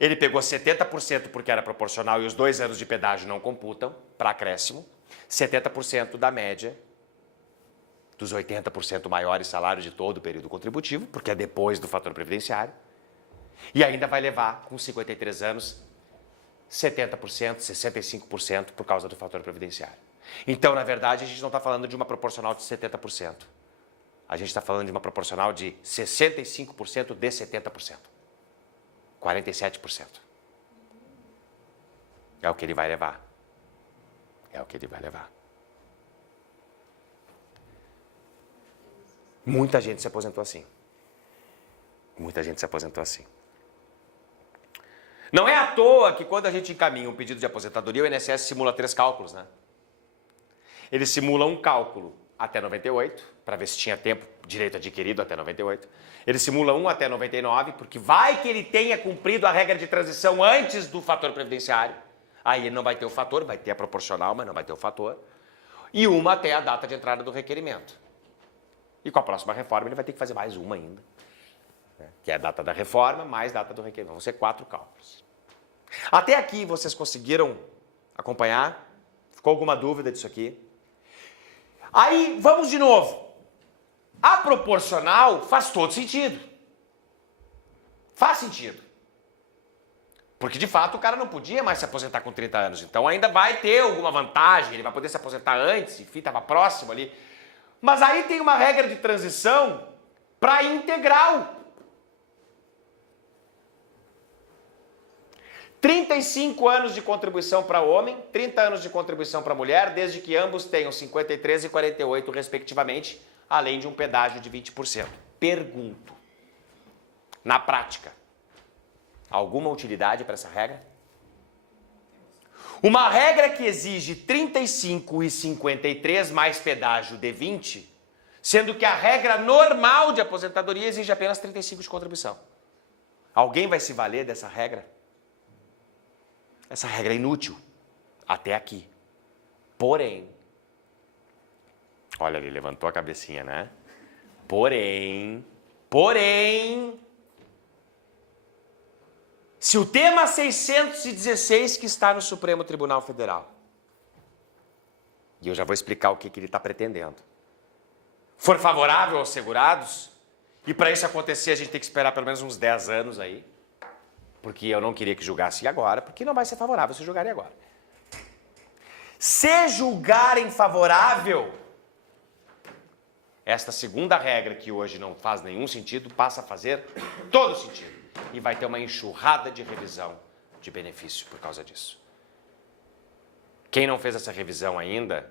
ele pegou 70% porque era proporcional e os 2 anos de pedágio não computam para acréscimo, 70% da média dos 80% maiores salários de todo o período contributivo, porque é depois do fator previdenciário, e ainda vai levar, com 53 anos, 70%, 65% por causa do fator previdenciário. Então, na verdade, a gente não está falando de uma proporcional de 70%. A gente está falando de uma proporcional de 65% de 70%. 47%. É o que ele vai levar. É o que ele vai levar. Muita gente se aposentou assim. Muita gente se aposentou assim. Não é à toa que quando a gente encaminha um pedido de aposentadoria, o INSS simula 3 cálculos, né? Ele simula um cálculo até 98, para ver se tinha tempo, direito adquirido até 98. Ele simula um até 99, porque vai que ele tenha cumprido a regra de transição antes do fator previdenciário. Aí ele não vai ter o fator, vai ter a proporcional, mas não vai ter o fator. E uma até a data de entrada do requerimento. E com a próxima reforma ele vai ter que fazer mais uma ainda. Né? Que é a data da reforma mais data do requerimento. Vão ser 4 cálculos. Até aqui vocês conseguiram acompanhar? Ficou alguma dúvida disso aqui? Aí, vamos de novo. A proporcional faz todo sentido. Faz sentido. Porque, de fato, o cara não podia mais se aposentar com 30 anos. Então, ainda vai ter alguma vantagem. Ele vai poder se aposentar antes, enfim, estava próximo ali. Mas aí tem uma regra de transição para integral. 35 anos de contribuição para homem, 30 anos de contribuição para mulher, desde que ambos tenham 53 e 48, respectivamente, além de um pedágio de 20%. Pergunto, na prática, alguma utilidade para essa regra? Uma regra que exige 35 e 53 mais pedágio de 20, sendo que a regra normal de aposentadoria exige apenas 35 de contribuição. Alguém vai se valer dessa regra? Essa regra é inútil, até aqui. Porém, olha, ele levantou a cabecinha, né? Porém, se o tema 616 que está no Supremo Tribunal Federal, e eu já vou explicar o que ele está pretendendo, for favorável aos segurados, e para isso acontecer a gente tem que esperar pelo menos uns 10 anos aí, porque eu não queria que julgasse agora, porque não vai ser favorável se julgarem agora. Se julgarem favorável, esta segunda regra, que hoje não faz nenhum sentido, passa a fazer todo sentido. E vai ter uma enxurrada de revisão de benefício por causa disso. Quem não fez essa revisão ainda,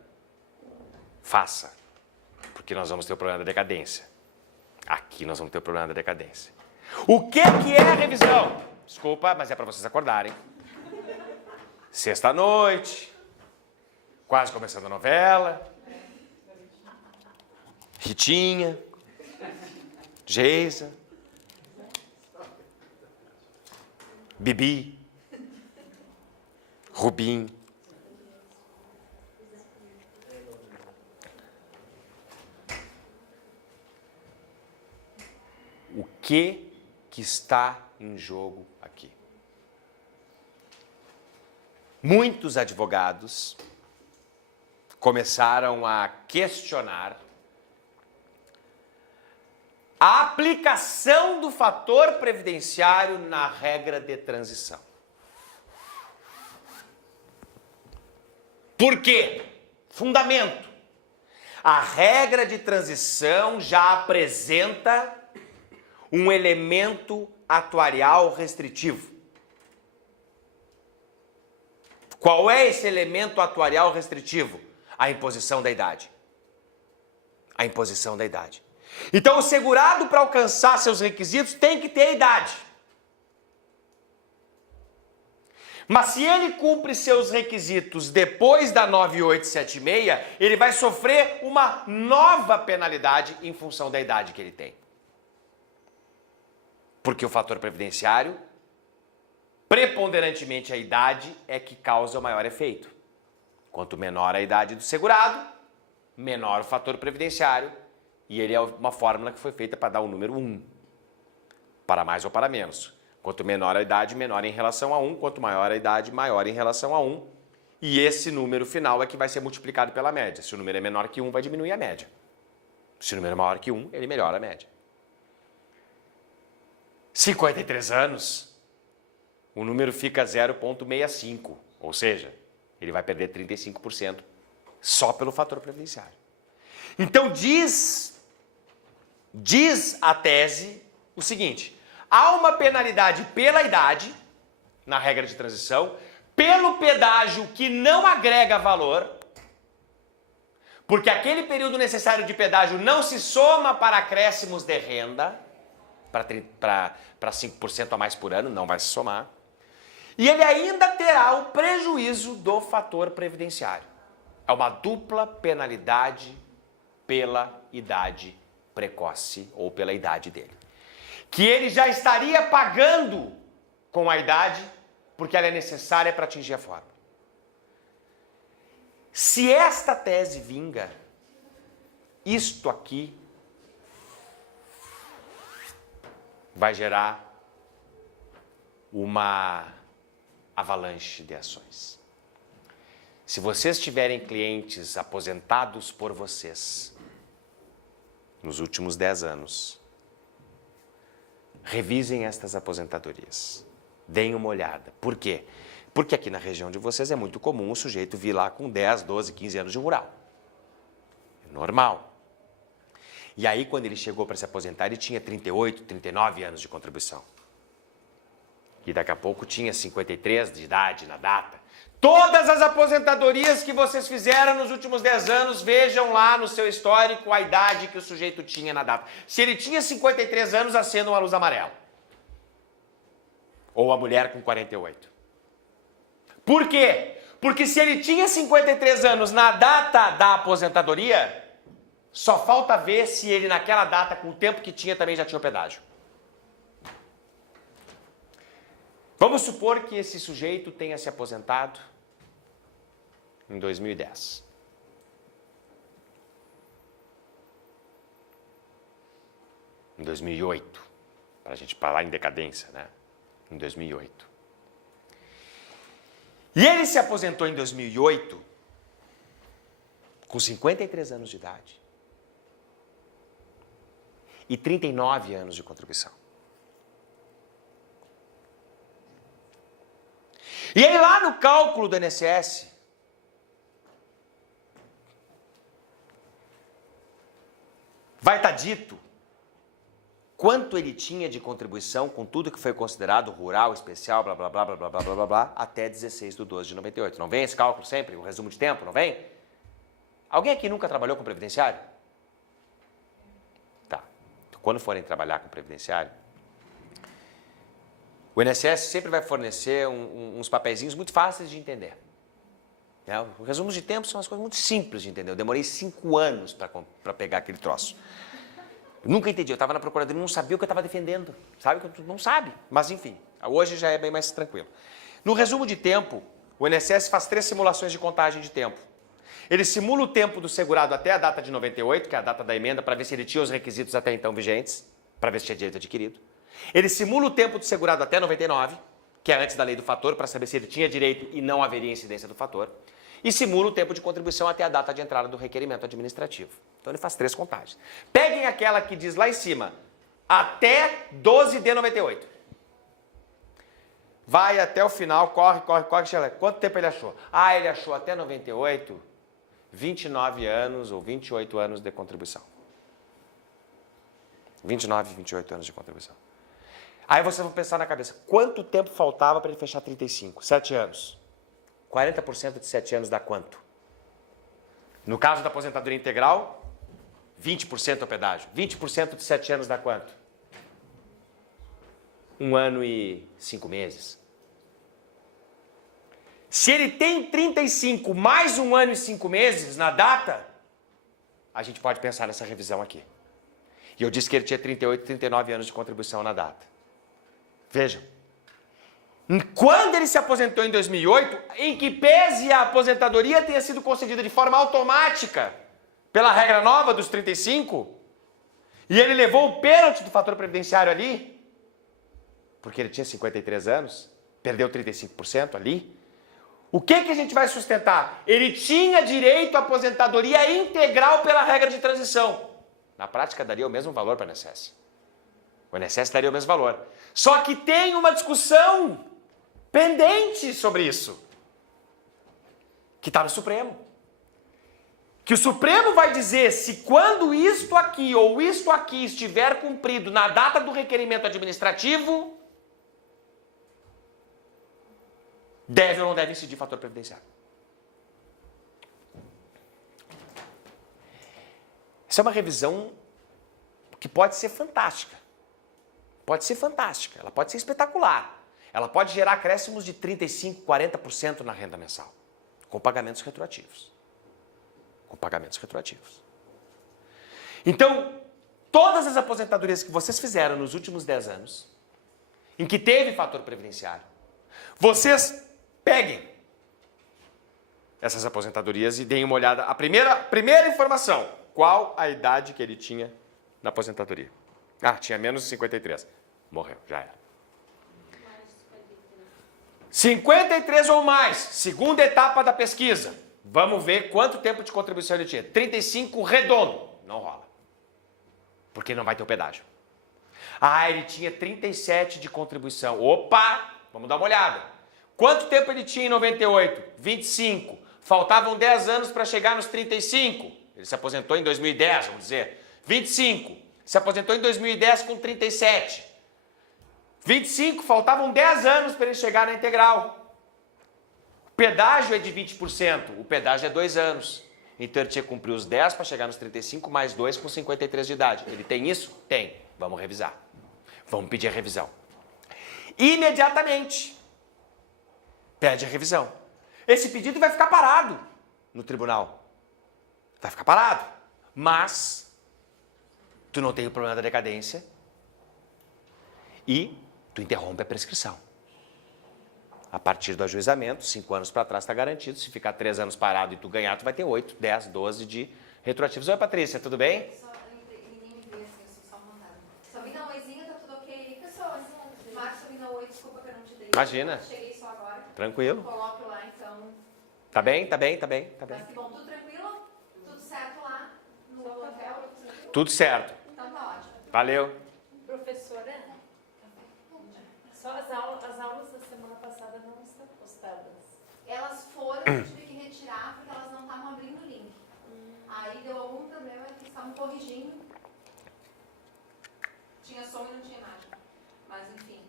faça. Porque nós vamos ter o problema da decadência. Aqui nós vamos ter o problema da decadência. O que é a revisão? Desculpa, mas é para vocês acordarem. Sexta-noite, quase começando a novela. Ritinha, Geisa, Bibi, Rubim. O que está em jogo aqui? Muitos advogados começaram a questionar a aplicação do fator previdenciário na regra de transição. Por quê? Fundamento. A regra de transição já apresenta um elemento atuarial restritivo. Qual é esse elemento atuarial restritivo? A imposição da idade. A imposição da idade. Então, o segurado, para alcançar seus requisitos, tem que ter a idade. Mas se ele cumpre seus requisitos depois da 9876, ele vai sofrer uma nova penalidade em função da idade que ele tem. Porque o fator previdenciário, preponderantemente a idade, é que causa o maior efeito. Quanto menor a idade do segurado, menor o fator previdenciário. E ele é uma fórmula que foi feita para dar o número 1, para mais ou para menos. Quanto menor a idade, menor em relação a 1. Quanto maior a idade, maior em relação a 1. E esse número final é que vai ser multiplicado pela média. Se o número é menor que 1, vai diminuir a média. Se o número é maior que 1, ele melhora a média. 53 anos, o número fica 0,65. Ou seja, ele vai perder 35% só pelo fator previdenciário. Então diz a tese o seguinte: há uma penalidade pela idade, na regra de transição, pelo pedágio que não agrega valor, Porque aquele período necessário de pedágio não se soma para acréscimos de renda, para 5% a mais por ano, não vai se somar. E ele ainda terá o prejuízo do fator previdenciário. É uma dupla penalidade pela idade precoce ou pela idade dele. Que ele já estaria pagando com a idade, porque ela é necessária para atingir a forma. Se esta tese vinga, isto aqui vai gerar uma avalanche de ações. Se vocês tiverem clientes aposentados por vocês nos últimos 10 anos, revisem estas aposentadorias. Deem uma olhada. Por quê? Porque aqui na região de vocês é muito comum o sujeito vir lá com 10, 12, 15 anos de rural. É normal. E aí, quando ele chegou para se aposentar, ele tinha 38, 39 anos de contribuição. E daqui a pouco tinha 53 de idade na data. Todas as aposentadorias que vocês fizeram nos últimos 10 anos, vejam lá no seu histórico a idade que o sujeito tinha na data. Se ele tinha 53 anos, acenda uma luz amarela. Ou a mulher com 48. Por quê? Porque se ele tinha 53 anos na data da aposentadoria, só falta ver se ele naquela data, com o tempo que tinha, também já tinha o pedágio. Vamos supor que esse sujeito tenha se aposentado em 2010. Em 2008, para a gente falar em decadência, né? Em 2008. E ele se aposentou em 2008 com 53 anos de idade e 39 anos de contribuição. E ele lá no cálculo do INSS, vai estar dito quanto ele tinha de contribuição com tudo que foi considerado rural, especial, blá, blá, blá, blá, blá, blá, blá, blá, blá, até 16/12/98. Não vem esse cálculo sempre? O resumo de tempo, não vem? Alguém aqui nunca trabalhou com previdenciário? Tá. Quando forem trabalhar com previdenciário, o INSS sempre vai fornecer uns papeizinhos muito fáceis de entender. Os resumos de tempo são as coisas muito simples de entender. Eu demorei 5 anos para pegar aquele troço. Eu nunca entendi. Eu estava na procuradoria e não sabia o que eu estava defendendo. Sabe que tu não sabe. Mas, enfim, hoje já é bem mais tranquilo. No resumo de tempo, o INSS faz 3 simulações de contagem de tempo. Ele simula o tempo do segurado até a data de 98, que é a data da emenda, para ver se ele tinha os requisitos até então vigentes, para ver se tinha direito adquirido. Ele simula o tempo do segurado até 99, que é antes da lei do fator, para saber se ele tinha direito e não haveria incidência do fator. E simula o tempo de contribuição até a data de entrada do requerimento administrativo. Então ele faz 3 contagens. Peguem aquela que diz lá em cima, até 12 de 98. Vai até o final, corre, chega. Quanto tempo ele achou? Ah, ele achou até 98, 29 anos ou 28 anos de contribuição. 29, 28 anos de contribuição. Aí vocês vão pensar na cabeça, quanto tempo faltava para ele fechar 35? 7 anos. 40% de 7 anos dá quanto? No caso da aposentadoria integral, 20% é o pedágio. 20% de 7 anos dá quanto? 1 ano e 5 meses. Se ele tem 35 mais 1 ano e 5 meses na data, a gente pode pensar nessa revisão aqui. E eu disse que ele tinha 38, 39 anos de contribuição na data. Vejam. Quando ele se aposentou em 2008, em que pese a aposentadoria tenha sido concedida de forma automática pela regra nova dos 35, e ele levou o pênalti do fator previdenciário ali, porque ele tinha 53 anos, perdeu 35% ali, o que a gente vai sustentar? Ele tinha direito à aposentadoria integral pela regra de transição. Na prática, daria o mesmo valor para o INSS. O INSS daria o mesmo valor. Só que tem uma discussão pendente sobre isso, que está no Supremo. Que o Supremo vai dizer se quando isto aqui ou isto aqui estiver cumprido na data do requerimento administrativo, deve ou não deve incidir fator previdenciário. Isso é uma revisão que pode ser fantástica. Pode ser fantástica, ela pode ser espetacular. Ela pode gerar acréscimos de 35%, 40% na renda mensal, com pagamentos retroativos. Com pagamentos retroativos. Então, todas as aposentadorias que vocês fizeram nos últimos 10 anos, em que teve fator previdenciário, vocês peguem essas aposentadorias e deem uma olhada. A primeira informação, qual a idade que ele tinha na aposentadoria? Ah, tinha menos de 53. Morreu, já era. 53 ou mais, segunda etapa da pesquisa. Vamos ver quanto tempo de contribuição ele tinha. 35 redondo. Não rola. Porque não vai ter o pedágio. Ah, ele tinha 37 de contribuição. Opa, vamos dar uma olhada. Quanto tempo ele tinha em 98? 25. Faltavam 10 anos para chegar nos 35. Ele se aposentou em 2010, vamos dizer. 25. Se aposentou em 2010 com 37. 25, faltavam 10 anos para ele chegar na integral. O pedágio é de 20%, o pedágio é 2 anos. Então ele tinha que cumprir os 10 para chegar nos 35, mais 2 com 53 de idade. Ele tem isso? Tem. Vamos revisar. Vamos pedir a revisão. Imediatamente. Pede a revisão. Esse pedido vai ficar parado no tribunal. Vai ficar parado. Mas tu não tem o problema da decadência e tu interrompe a prescrição. A partir do ajuizamento, 5 anos para trás está garantido. Se ficar 3 anos parado e tu ganhar, tu vai ter 8, 10, 12 de retroativos. Oi, Patrícia, tudo bem? Ninguém me vê assim, eu sou só mandada. Só vim dar um oizinho, tá tudo ok aí, pessoas? Marcos, só vim dar um oi, desculpa que eu não te dei. Imagina. Cheguei só agora. Tranquilo. Coloco lá, então. Tá bem. Mas que bom, tudo tranquilo? Tudo certo lá no hotel? Tudo certo. Então tá ótimo. Valeu. Professora, só as aulas da semana passada não estão postadas. Elas foram, eu tive que retirar porque elas não estavam abrindo o link. Aí deu algum problema que estavam corrigindo. Tinha som e não tinha imagem. Mas enfim.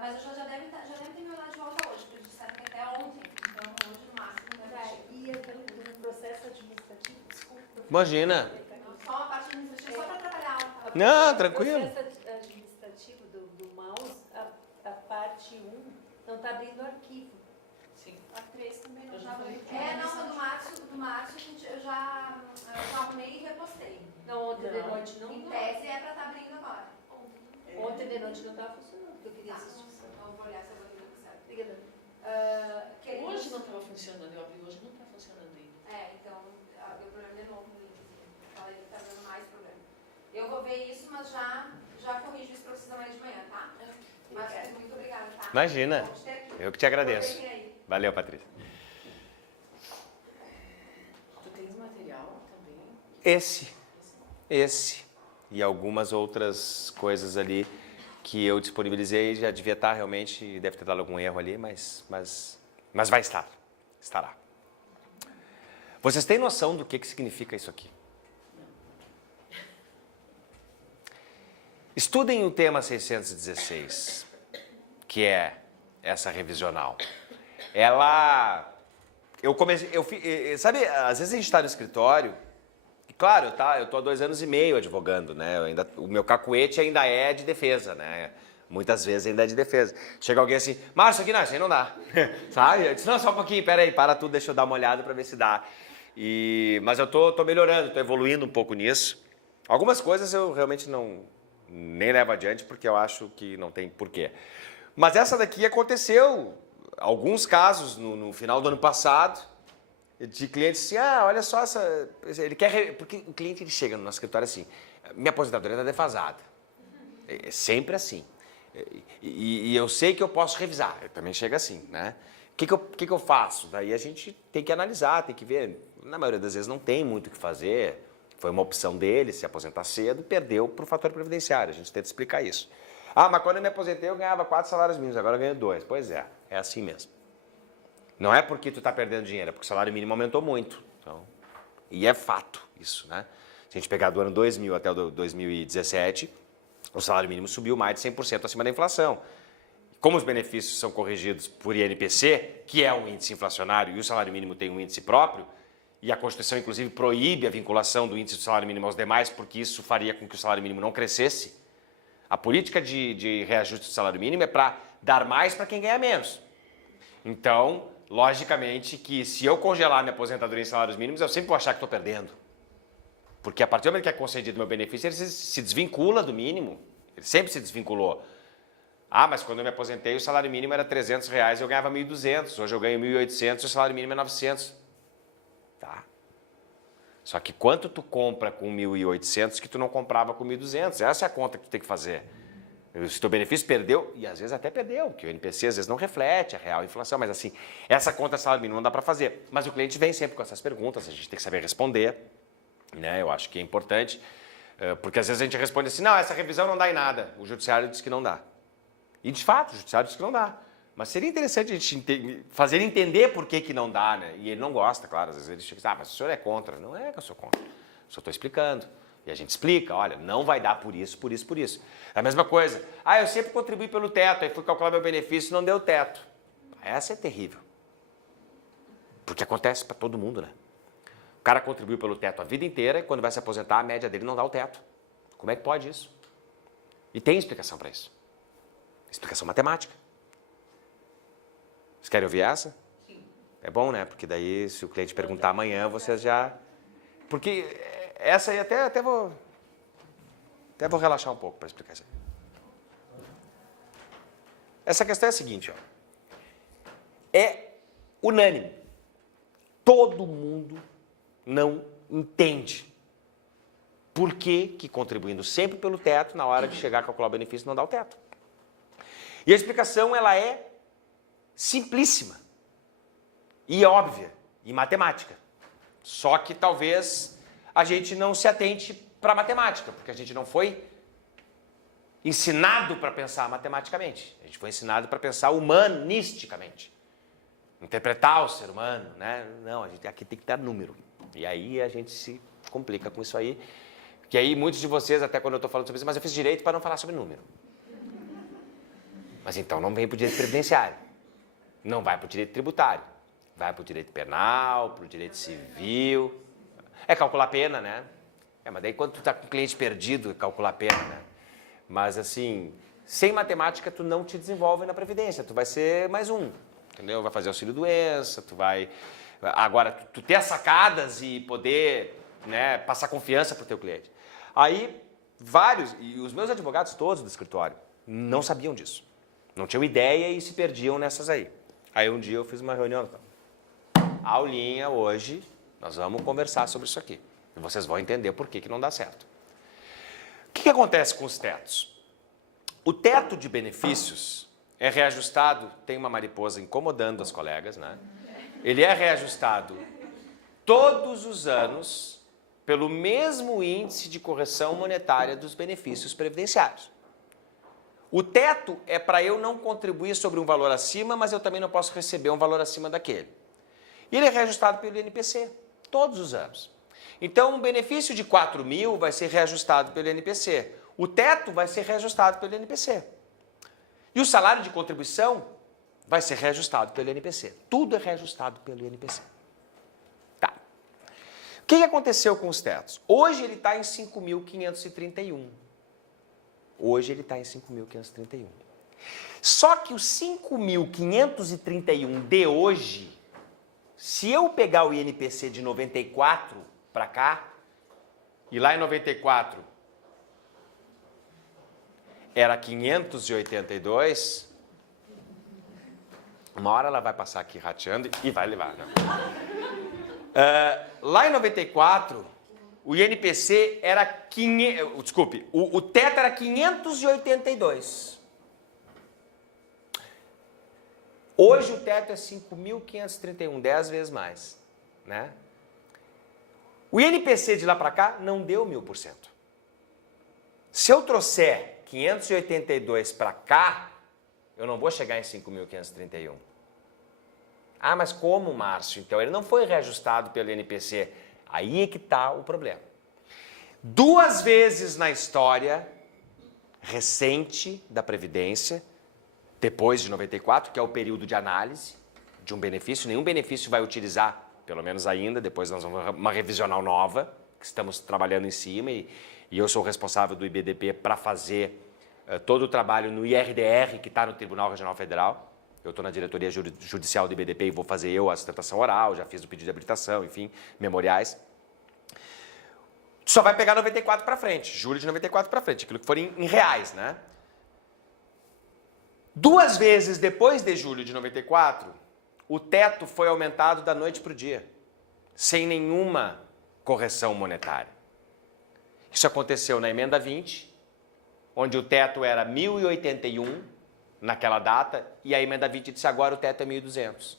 Mas eu já deve ter me olhado de volta hoje, porque eles disseram que até ontem. Então hoje no máximo deve ter. E no processo administrativo, desculpa. Imagina. Só uma parte administrativa, só para trabalhar. Não, tranquilo. No processo administrativo do mouse, a parte 1 não está abrindo arquivo. Sim. A 3 também não Eu já estava. falei. Não, do Márcio eu já arrumei e repostei. Não, ontem de Não. noite não. Em tese é para estar abrindo agora. Ontem de noite não estava funcionando, porque eu queria Tá, assistir. então eu vou olhar se eu vou ver tudo certo. Obrigada. Hoje não estava funcionando, eu abri hoje, não está funcionando ainda. Então deu problema de novo no link. Falei que tá dando mais problema. Eu vou ver isso, mas já corrijo isso para vocês amanhã de manhã, tá? Mas muito obrigada, tá? Imagina. Bom te ter aqui. Eu que te agradeço. Aproveitem aí. Valeu, Patrícia. Tu tens material também? Esse e algumas outras coisas ali que eu disponibilizei, já devia estar realmente, deve ter dado algum erro ali, mas vai estar, estará. Vocês têm noção do que significa isso aqui? Estudem o tema 616, que é essa revisional. Sabe, às vezes a gente está no escritório, e claro, eu estou há 2 anos e meio advogando, né? O meu cacuete ainda é de defesa, né? Muitas vezes ainda é de defesa. Chega alguém assim, Márcio, aqui não, isso aí não dá. Sabe? Eu disse, não, só um pouquinho, peraí, para tudo, deixa eu dar uma olhada para ver se dá. Mas eu tô melhorando, tô evoluindo um pouco nisso. Algumas coisas eu realmente nem levo adiante, porque eu acho que não tem porquê. Mas essa daqui aconteceu, alguns casos no final do ano passado, de clientes assim, olha só, ele quer... Porque o cliente ele chega no nosso escritório assim, minha aposentadoria está defasada. É sempre assim. E eu sei que eu posso revisar, eu também chega assim, né? O que eu faço? Daí a gente tem que analisar, tem que ver. Na maioria das vezes não tem muito o que fazer. Foi uma opção dele se aposentar cedo, perdeu para o fator previdenciário. A gente tenta explicar isso. Mas quando eu me aposentei eu ganhava 4 salários mínimos, agora eu ganho 2. Pois é assim mesmo. Não é porque tu está perdendo dinheiro, é porque o salário mínimo aumentou muito. Então, e é fato isso, né? Se a gente pegar do ano 2000 até o 2017, o salário mínimo subiu mais de 100% acima da inflação. Como os benefícios são corrigidos por INPC, que é um índice inflacionário, e o salário mínimo tem um índice próprio, e a Constituição, inclusive, proíbe a vinculação do índice do salário mínimo aos demais, porque isso faria com que o salário mínimo não crescesse. A política de reajuste do salário mínimo é para dar mais para quem ganha menos. Então, logicamente, que se eu congelar minha aposentadoria em salários mínimos, eu sempre vou achar que estou perdendo. Porque a partir do momento que é concedido meu benefício, ele se desvincula do mínimo. Ele sempre se desvinculou. Ah, mas quando eu me aposentei, o salário mínimo era R$300, eu ganhava 1.200. Hoje eu ganho 1.800 e o salário mínimo é 900. Tá? Só que quanto tu compra com 1.800 que tu não comprava com 1.200? Essa é a conta que tu tem que fazer. Se teu benefício perdeu, e às vezes até perdeu, porque o NPC às vezes não reflete a real inflação, mas assim, essa conta de salário mínimo não dá para fazer. Mas o cliente vem sempre com essas perguntas, a gente tem que saber responder, né? Eu acho que é importante, porque às vezes a gente responde assim, não, essa revisão não dá em nada. O judiciário diz que não dá. E de fato, o judiciário diz que não dá. Mas seria interessante a gente fazer ele entender por que não dá, né? E ele não gosta, claro, às vezes ele chega, mas o senhor é contra. Não é que eu sou contra, só estou explicando. E a gente explica, olha, não vai dar por isso, por isso, por isso. É a mesma coisa. Ah, eu sempre contribuí pelo teto, aí fui calcular meu benefício e não deu teto. Essa é terrível. Porque acontece para todo mundo, né? O cara contribuiu pelo teto a vida inteira e quando vai se aposentar, a média dele não dá o teto. Como é que pode isso? E tem explicação para isso. Explicação matemática. Vocês querem ouvir essa? Sim. É bom, né? Porque daí, se o cliente perguntar amanhã, vocês já... Porque essa aí até vou relaxar um pouco para explicar isso aí. Essa questão é a seguinte, ó. É unânime. Todo mundo não entende por que contribuindo sempre pelo teto, na hora de chegar a calcular o benefício, não dá o teto. E a explicação, ela é simplíssima e óbvia e matemática. Só que talvez a gente não se atente para a matemática, porque a gente não foi ensinado para pensar matematicamente. A gente foi ensinado para pensar humanisticamente. Interpretar o ser humano, né? Não, aqui tem que dar número. E aí a gente se complica com isso aí. Que aí muitos de vocês, até quando eu estou falando sobre isso, mas eu fiz direito para não falar sobre número. Mas então não vem para o direito previdenciário. Não vai para o direito tributário. Vai para o direito penal, para o direito civil. É calcular pena, né? Mas daí quando tu está com o cliente perdido, é calcular pena, né? Mas assim, sem matemática tu não te desenvolve na Previdência. Tu vai ser mais um, entendeu? Vai fazer auxílio-doença, tu vai... Agora, tu ter as sacadas e poder, né, passar confiança para o teu cliente. Aí, vários, e os meus advogados todos do escritório, não sabiam disso. Não tinham ideia e se perdiam nessas aí. Aí um dia eu fiz uma reunião, aulinha hoje, nós vamos conversar sobre isso aqui. E vocês vão entender por que não dá certo. O que acontece com os tetos? O teto de benefícios é reajustado, tem uma mariposa incomodando as colegas, né? Ele é reajustado todos os anos pelo mesmo índice de correção monetária dos benefícios previdenciários. O teto é para eu não contribuir sobre um valor acima, mas eu também não posso receber um valor acima daquele. E ele é reajustado pelo INPC, todos os anos. Então, um benefício de 4.000 vai ser reajustado pelo INPC. O teto vai ser reajustado pelo INPC. E o salário de contribuição vai ser reajustado pelo INPC. Tudo é reajustado pelo INPC. Tá. O que aconteceu com os tetos? Hoje ele está em 5.531. Hoje ele está em 5.531. Só que os 5.531 de hoje, se eu pegar o INPC de 94 para cá, e lá em 94 era 582, uma hora ela vai passar aqui rateando e vai levar. Né? Lá em 94, o INPC era 500, desculpe, o teto era 582. Hoje o teto é 5.531, 10 vezes mais, né? O INPC de lá para cá não deu 1.000%. Se eu trouxer 582 para cá, eu não vou chegar em 5.531. Ah, mas como, Márcio? Então ele não foi reajustado pelo INPC. Aí é que está o problema. 2 vezes na história recente da Previdência, depois de 94, que é o período de análise de um benefício, nenhum benefício vai utilizar pelo menos ainda, depois nós vamos uma revisional nova, que estamos trabalhando em cima, e eu sou o responsável do IBDP para fazer todo o trabalho no IRDR, que está no Tribunal Regional Federal. Eu estou na diretoria judicial do IBDP e vou fazer eu a sustentação oral, já fiz o pedido de habilitação, enfim, memoriais. Só vai pegar 94 para frente, julho de 94 para frente, aquilo que for em reais, né? 2 vezes depois de julho de 94, o teto foi aumentado da noite para o dia, sem nenhuma correção monetária. Isso aconteceu na emenda 20, onde o teto era 1.081 naquela data, e a emenda 20 disse agora o teto é 1.200.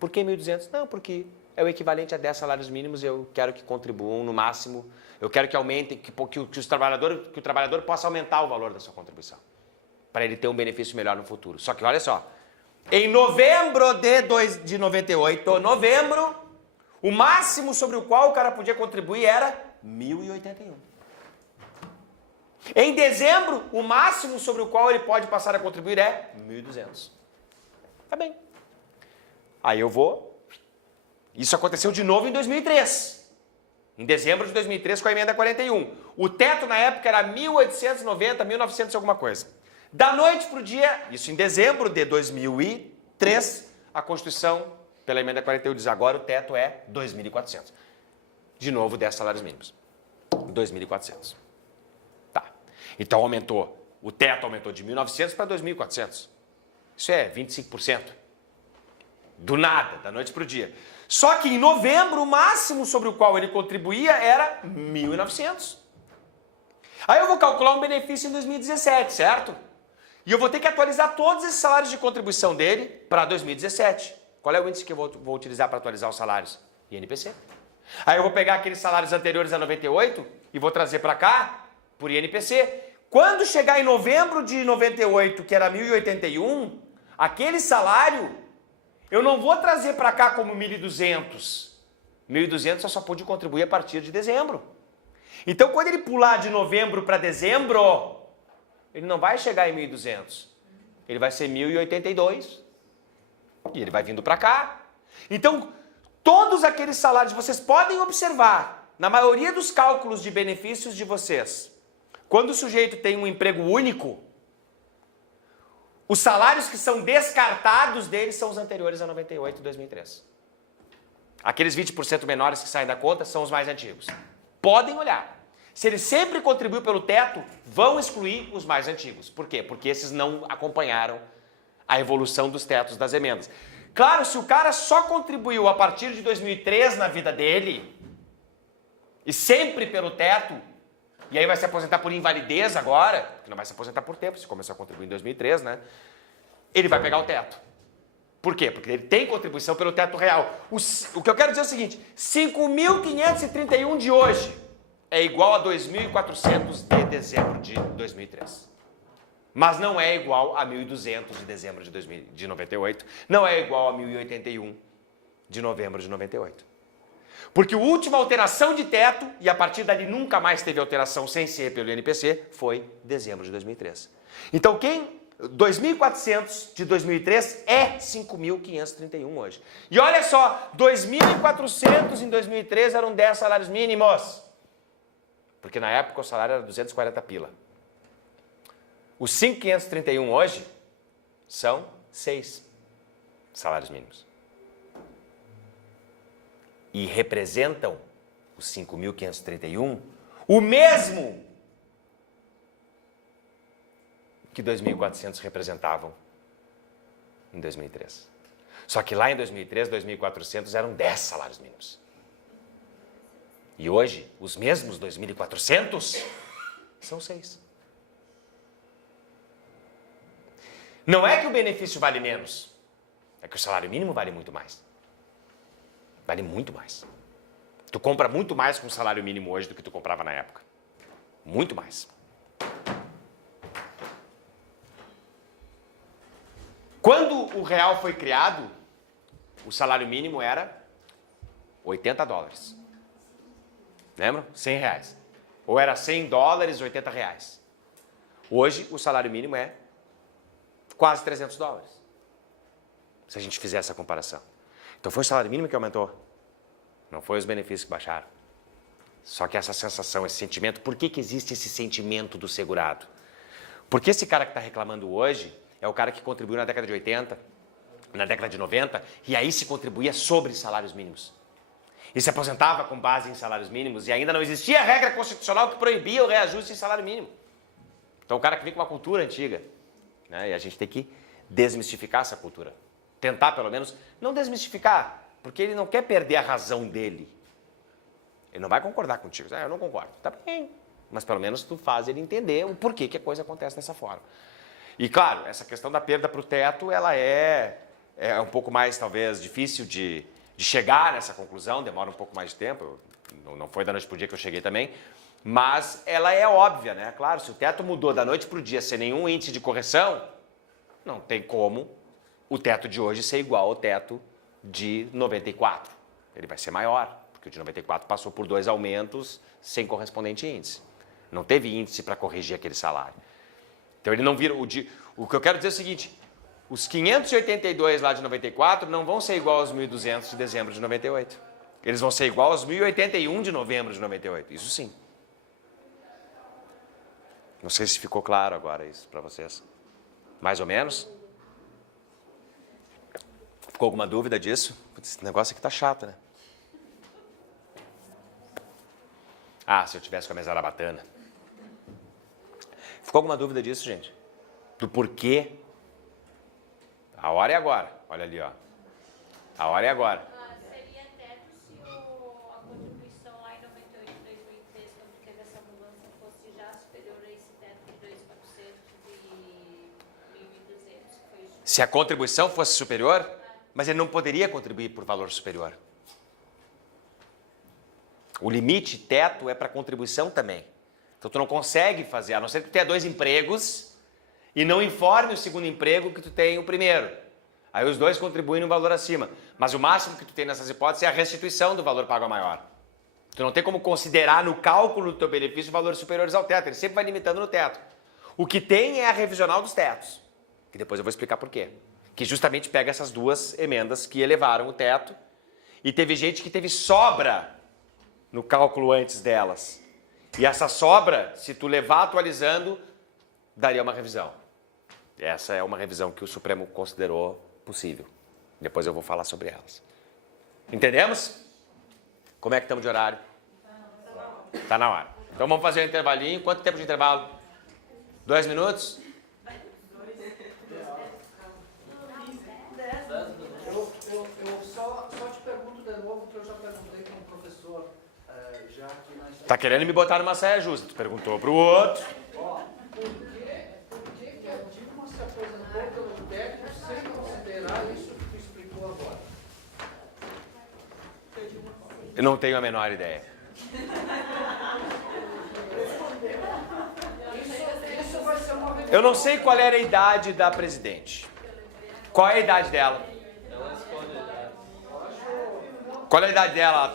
Por que 1.200? Não, porque é o equivalente a 10 salários mínimos e eu quero que contribuam no máximo, eu quero que aumentem, que o trabalhador possa aumentar o valor da sua contribuição, para ele ter um benefício melhor no futuro. Só que olha só, em novembro de 98, o máximo sobre o qual o cara podia contribuir era 1.081. Em dezembro, o máximo sobre o qual ele pode passar a contribuir é 1.200. Tá bem. Aí eu vou... Isso aconteceu de novo em 2003. Em dezembro de 2003, com a emenda 41. O teto na época era 1.890, 1.900 alguma coisa. Da noite para o dia, isso em dezembro de 2003, a Constituição, pela emenda 41, diz agora o teto é 2.400. De novo, 10 salários mínimos. 2.400. Tá. Então o teto aumentou de 1.900 para 2.400. Isso é 25%. Do nada, da noite para o dia. Só que em novembro, o máximo sobre o qual ele contribuía era 1.900. Aí eu vou calcular um benefício em 2017, certo? E eu vou ter que atualizar todos esses salários de contribuição dele para 2017. Qual é o índice que eu vou utilizar para atualizar os salários? INPC. Aí eu vou pegar aqueles salários anteriores a 98 e vou trazer para cá por INPC. Quando chegar em novembro de 98, que era 1.081, aquele salário eu não vou trazer para cá como 1.200. 1.200 eu só pude contribuir a partir de dezembro. Então, quando ele pular de novembro para dezembro, ele não vai chegar em 1.200. Ele vai ser 1.082. E ele vai vindo para cá. Então, todos aqueles salários, vocês podem observar, na maioria dos cálculos de benefícios de vocês, quando o sujeito tem um emprego único, os salários que são descartados deles são os anteriores a 98 e 2003. Aqueles 20% menores que saem da conta são os mais antigos. Podem olhar. Se ele sempre contribuiu pelo teto, vão excluir os mais antigos. Por quê? Porque esses não acompanharam a evolução dos tetos das emendas. Claro, se o cara só contribuiu a partir de 2003 na vida dele, e sempre pelo teto, e aí vai se aposentar por invalidez agora, porque não vai se aposentar por tempo, se começou a contribuir em 2003, né? Ele vai pegar o teto. Por quê? Porque ele tem contribuição pelo teto real. O que eu quero dizer é o seguinte, 5.531 de hoje é igual a 2.400 de dezembro de 2003. Mas não é igual a 1.200 de dezembro de 98, não é igual a 1.081 de novembro de 98. Porque a última alteração de teto, e a partir dali nunca mais teve alteração sem ser pelo INPC, foi dezembro de 2003. Então 2.400 de 2003 é 5.531 hoje. E olha só, 2.400 em 2003 eram 10 salários mínimos. Porque na época o salário era 240 pila. Os 5.531 hoje são 6 salários mínimos. E representam os 5.531 o mesmo que 2.400 representavam em 2003. Só que lá em 2003, 2.400 eram 10 salários mínimos. E hoje, os mesmos 2.400 são 6. Não é que o benefício vale menos, é que o salário mínimo vale muito mais. Vale muito mais. Tu compra muito mais com o salário mínimo hoje do que tu comprava na época. Muito mais. Quando o real foi criado, o salário mínimo era 80 dólares. Lembram? 100 reais. Ou era 100 dólares, 80 reais. Hoje, o salário mínimo é quase 300 dólares. Se a gente fizer essa comparação. Então foi o salário mínimo que aumentou. Não foi os benefícios que baixaram. Só que essa sensação, esse sentimento, por que existe esse sentimento do segurado? Porque esse cara que está reclamando hoje é o cara que contribuiu na década de 80, na década de 90, e aí se contribuía sobre salários mínimos. E se aposentava com base em salários mínimos, e ainda não existia regra constitucional que proibia o reajuste em salário mínimo. Então o cara que vem com uma cultura antiga, né? E a gente tem que desmistificar essa cultura. Tentar, pelo menos, não desmistificar, porque ele não quer perder a razão dele. Ele não vai concordar contigo. Eu não concordo. Tá bem. Mas pelo menos tu faz ele entender o porquê que a coisa acontece dessa forma. E claro, essa questão da perda para o teto, ela é um pouco mais, talvez, difícil de chegar nessa conclusão, demora um pouco mais de tempo. Não foi da noite para o dia que eu cheguei também. Mas ela é óbvia, né? Claro, se o teto mudou da noite para o dia sem nenhum índice de correção, não tem como o teto de hoje ser igual ao teto de 94. Ele vai ser maior, porque o de 94 passou por 2 aumentos sem correspondente índice. Não teve índice para corrigir aquele salário. Então ele não vira... O que eu quero dizer é o seguinte, os 582 lá de 94 não vão ser igual aos 1.200 de dezembro de 98. Eles vão ser igual aos 1.081 de novembro de 98. Isso sim. Não sei se ficou claro agora isso para vocês. Mais ou menos? Ficou alguma dúvida disso? Esse negócio aqui tá chato, né? Ah, se eu tivesse com a mesada batana. Ficou alguma dúvida disso, gente? Do porquê? A hora é agora. Olha ali, ó. A hora é agora. Seria teto se a contribuição lá em 98, 2003, quando teve essa mudança, fosse já superior a esse teto de 2.400 e 1.200, que foi isso. Se a contribuição fosse superior, mas ele não poderia contribuir por valor superior. O limite teto é para contribuição também. Então tu não consegue fazer, a não ser que tu tenha 2 empregos e não informe o segundo emprego que tu tem o primeiro. Aí os 2 contribuem no valor acima. Mas o máximo que tu tem nessas hipóteses é a restituição do valor pago a maior. Tu não tem como considerar no cálculo do teu benefício valores superiores ao teto. Ele sempre vai limitando no teto. O que tem é a revisional dos tetos, que depois eu vou explicar por quê. Que justamente pega essas 2 emendas que elevaram o teto e teve gente que teve sobra no cálculo antes delas. E essa sobra, se tu levar atualizando, daria uma revisão. Essa é uma revisão que o Supremo considerou possível. Depois eu vou falar sobre elas. Entendemos? Como é que estamos de horário? Está na hora. Então vamos fazer um intervalinho. Quanto tempo de intervalo? 2 minutos? Eu só te pergunto de novo, que eu já perguntei para um professor, já que nós... Tá querendo me botar numa saia justa. Tu perguntou para o outro. Ó, por que que a Dilma se aposentou pelo técnico sem considerar isso que tu explicou agora? Eu não tenho a menor ideia. Isso vai ser uma... Eu não sei qual era a idade da presidente. Qual é a idade dela? Qual é a idade dela?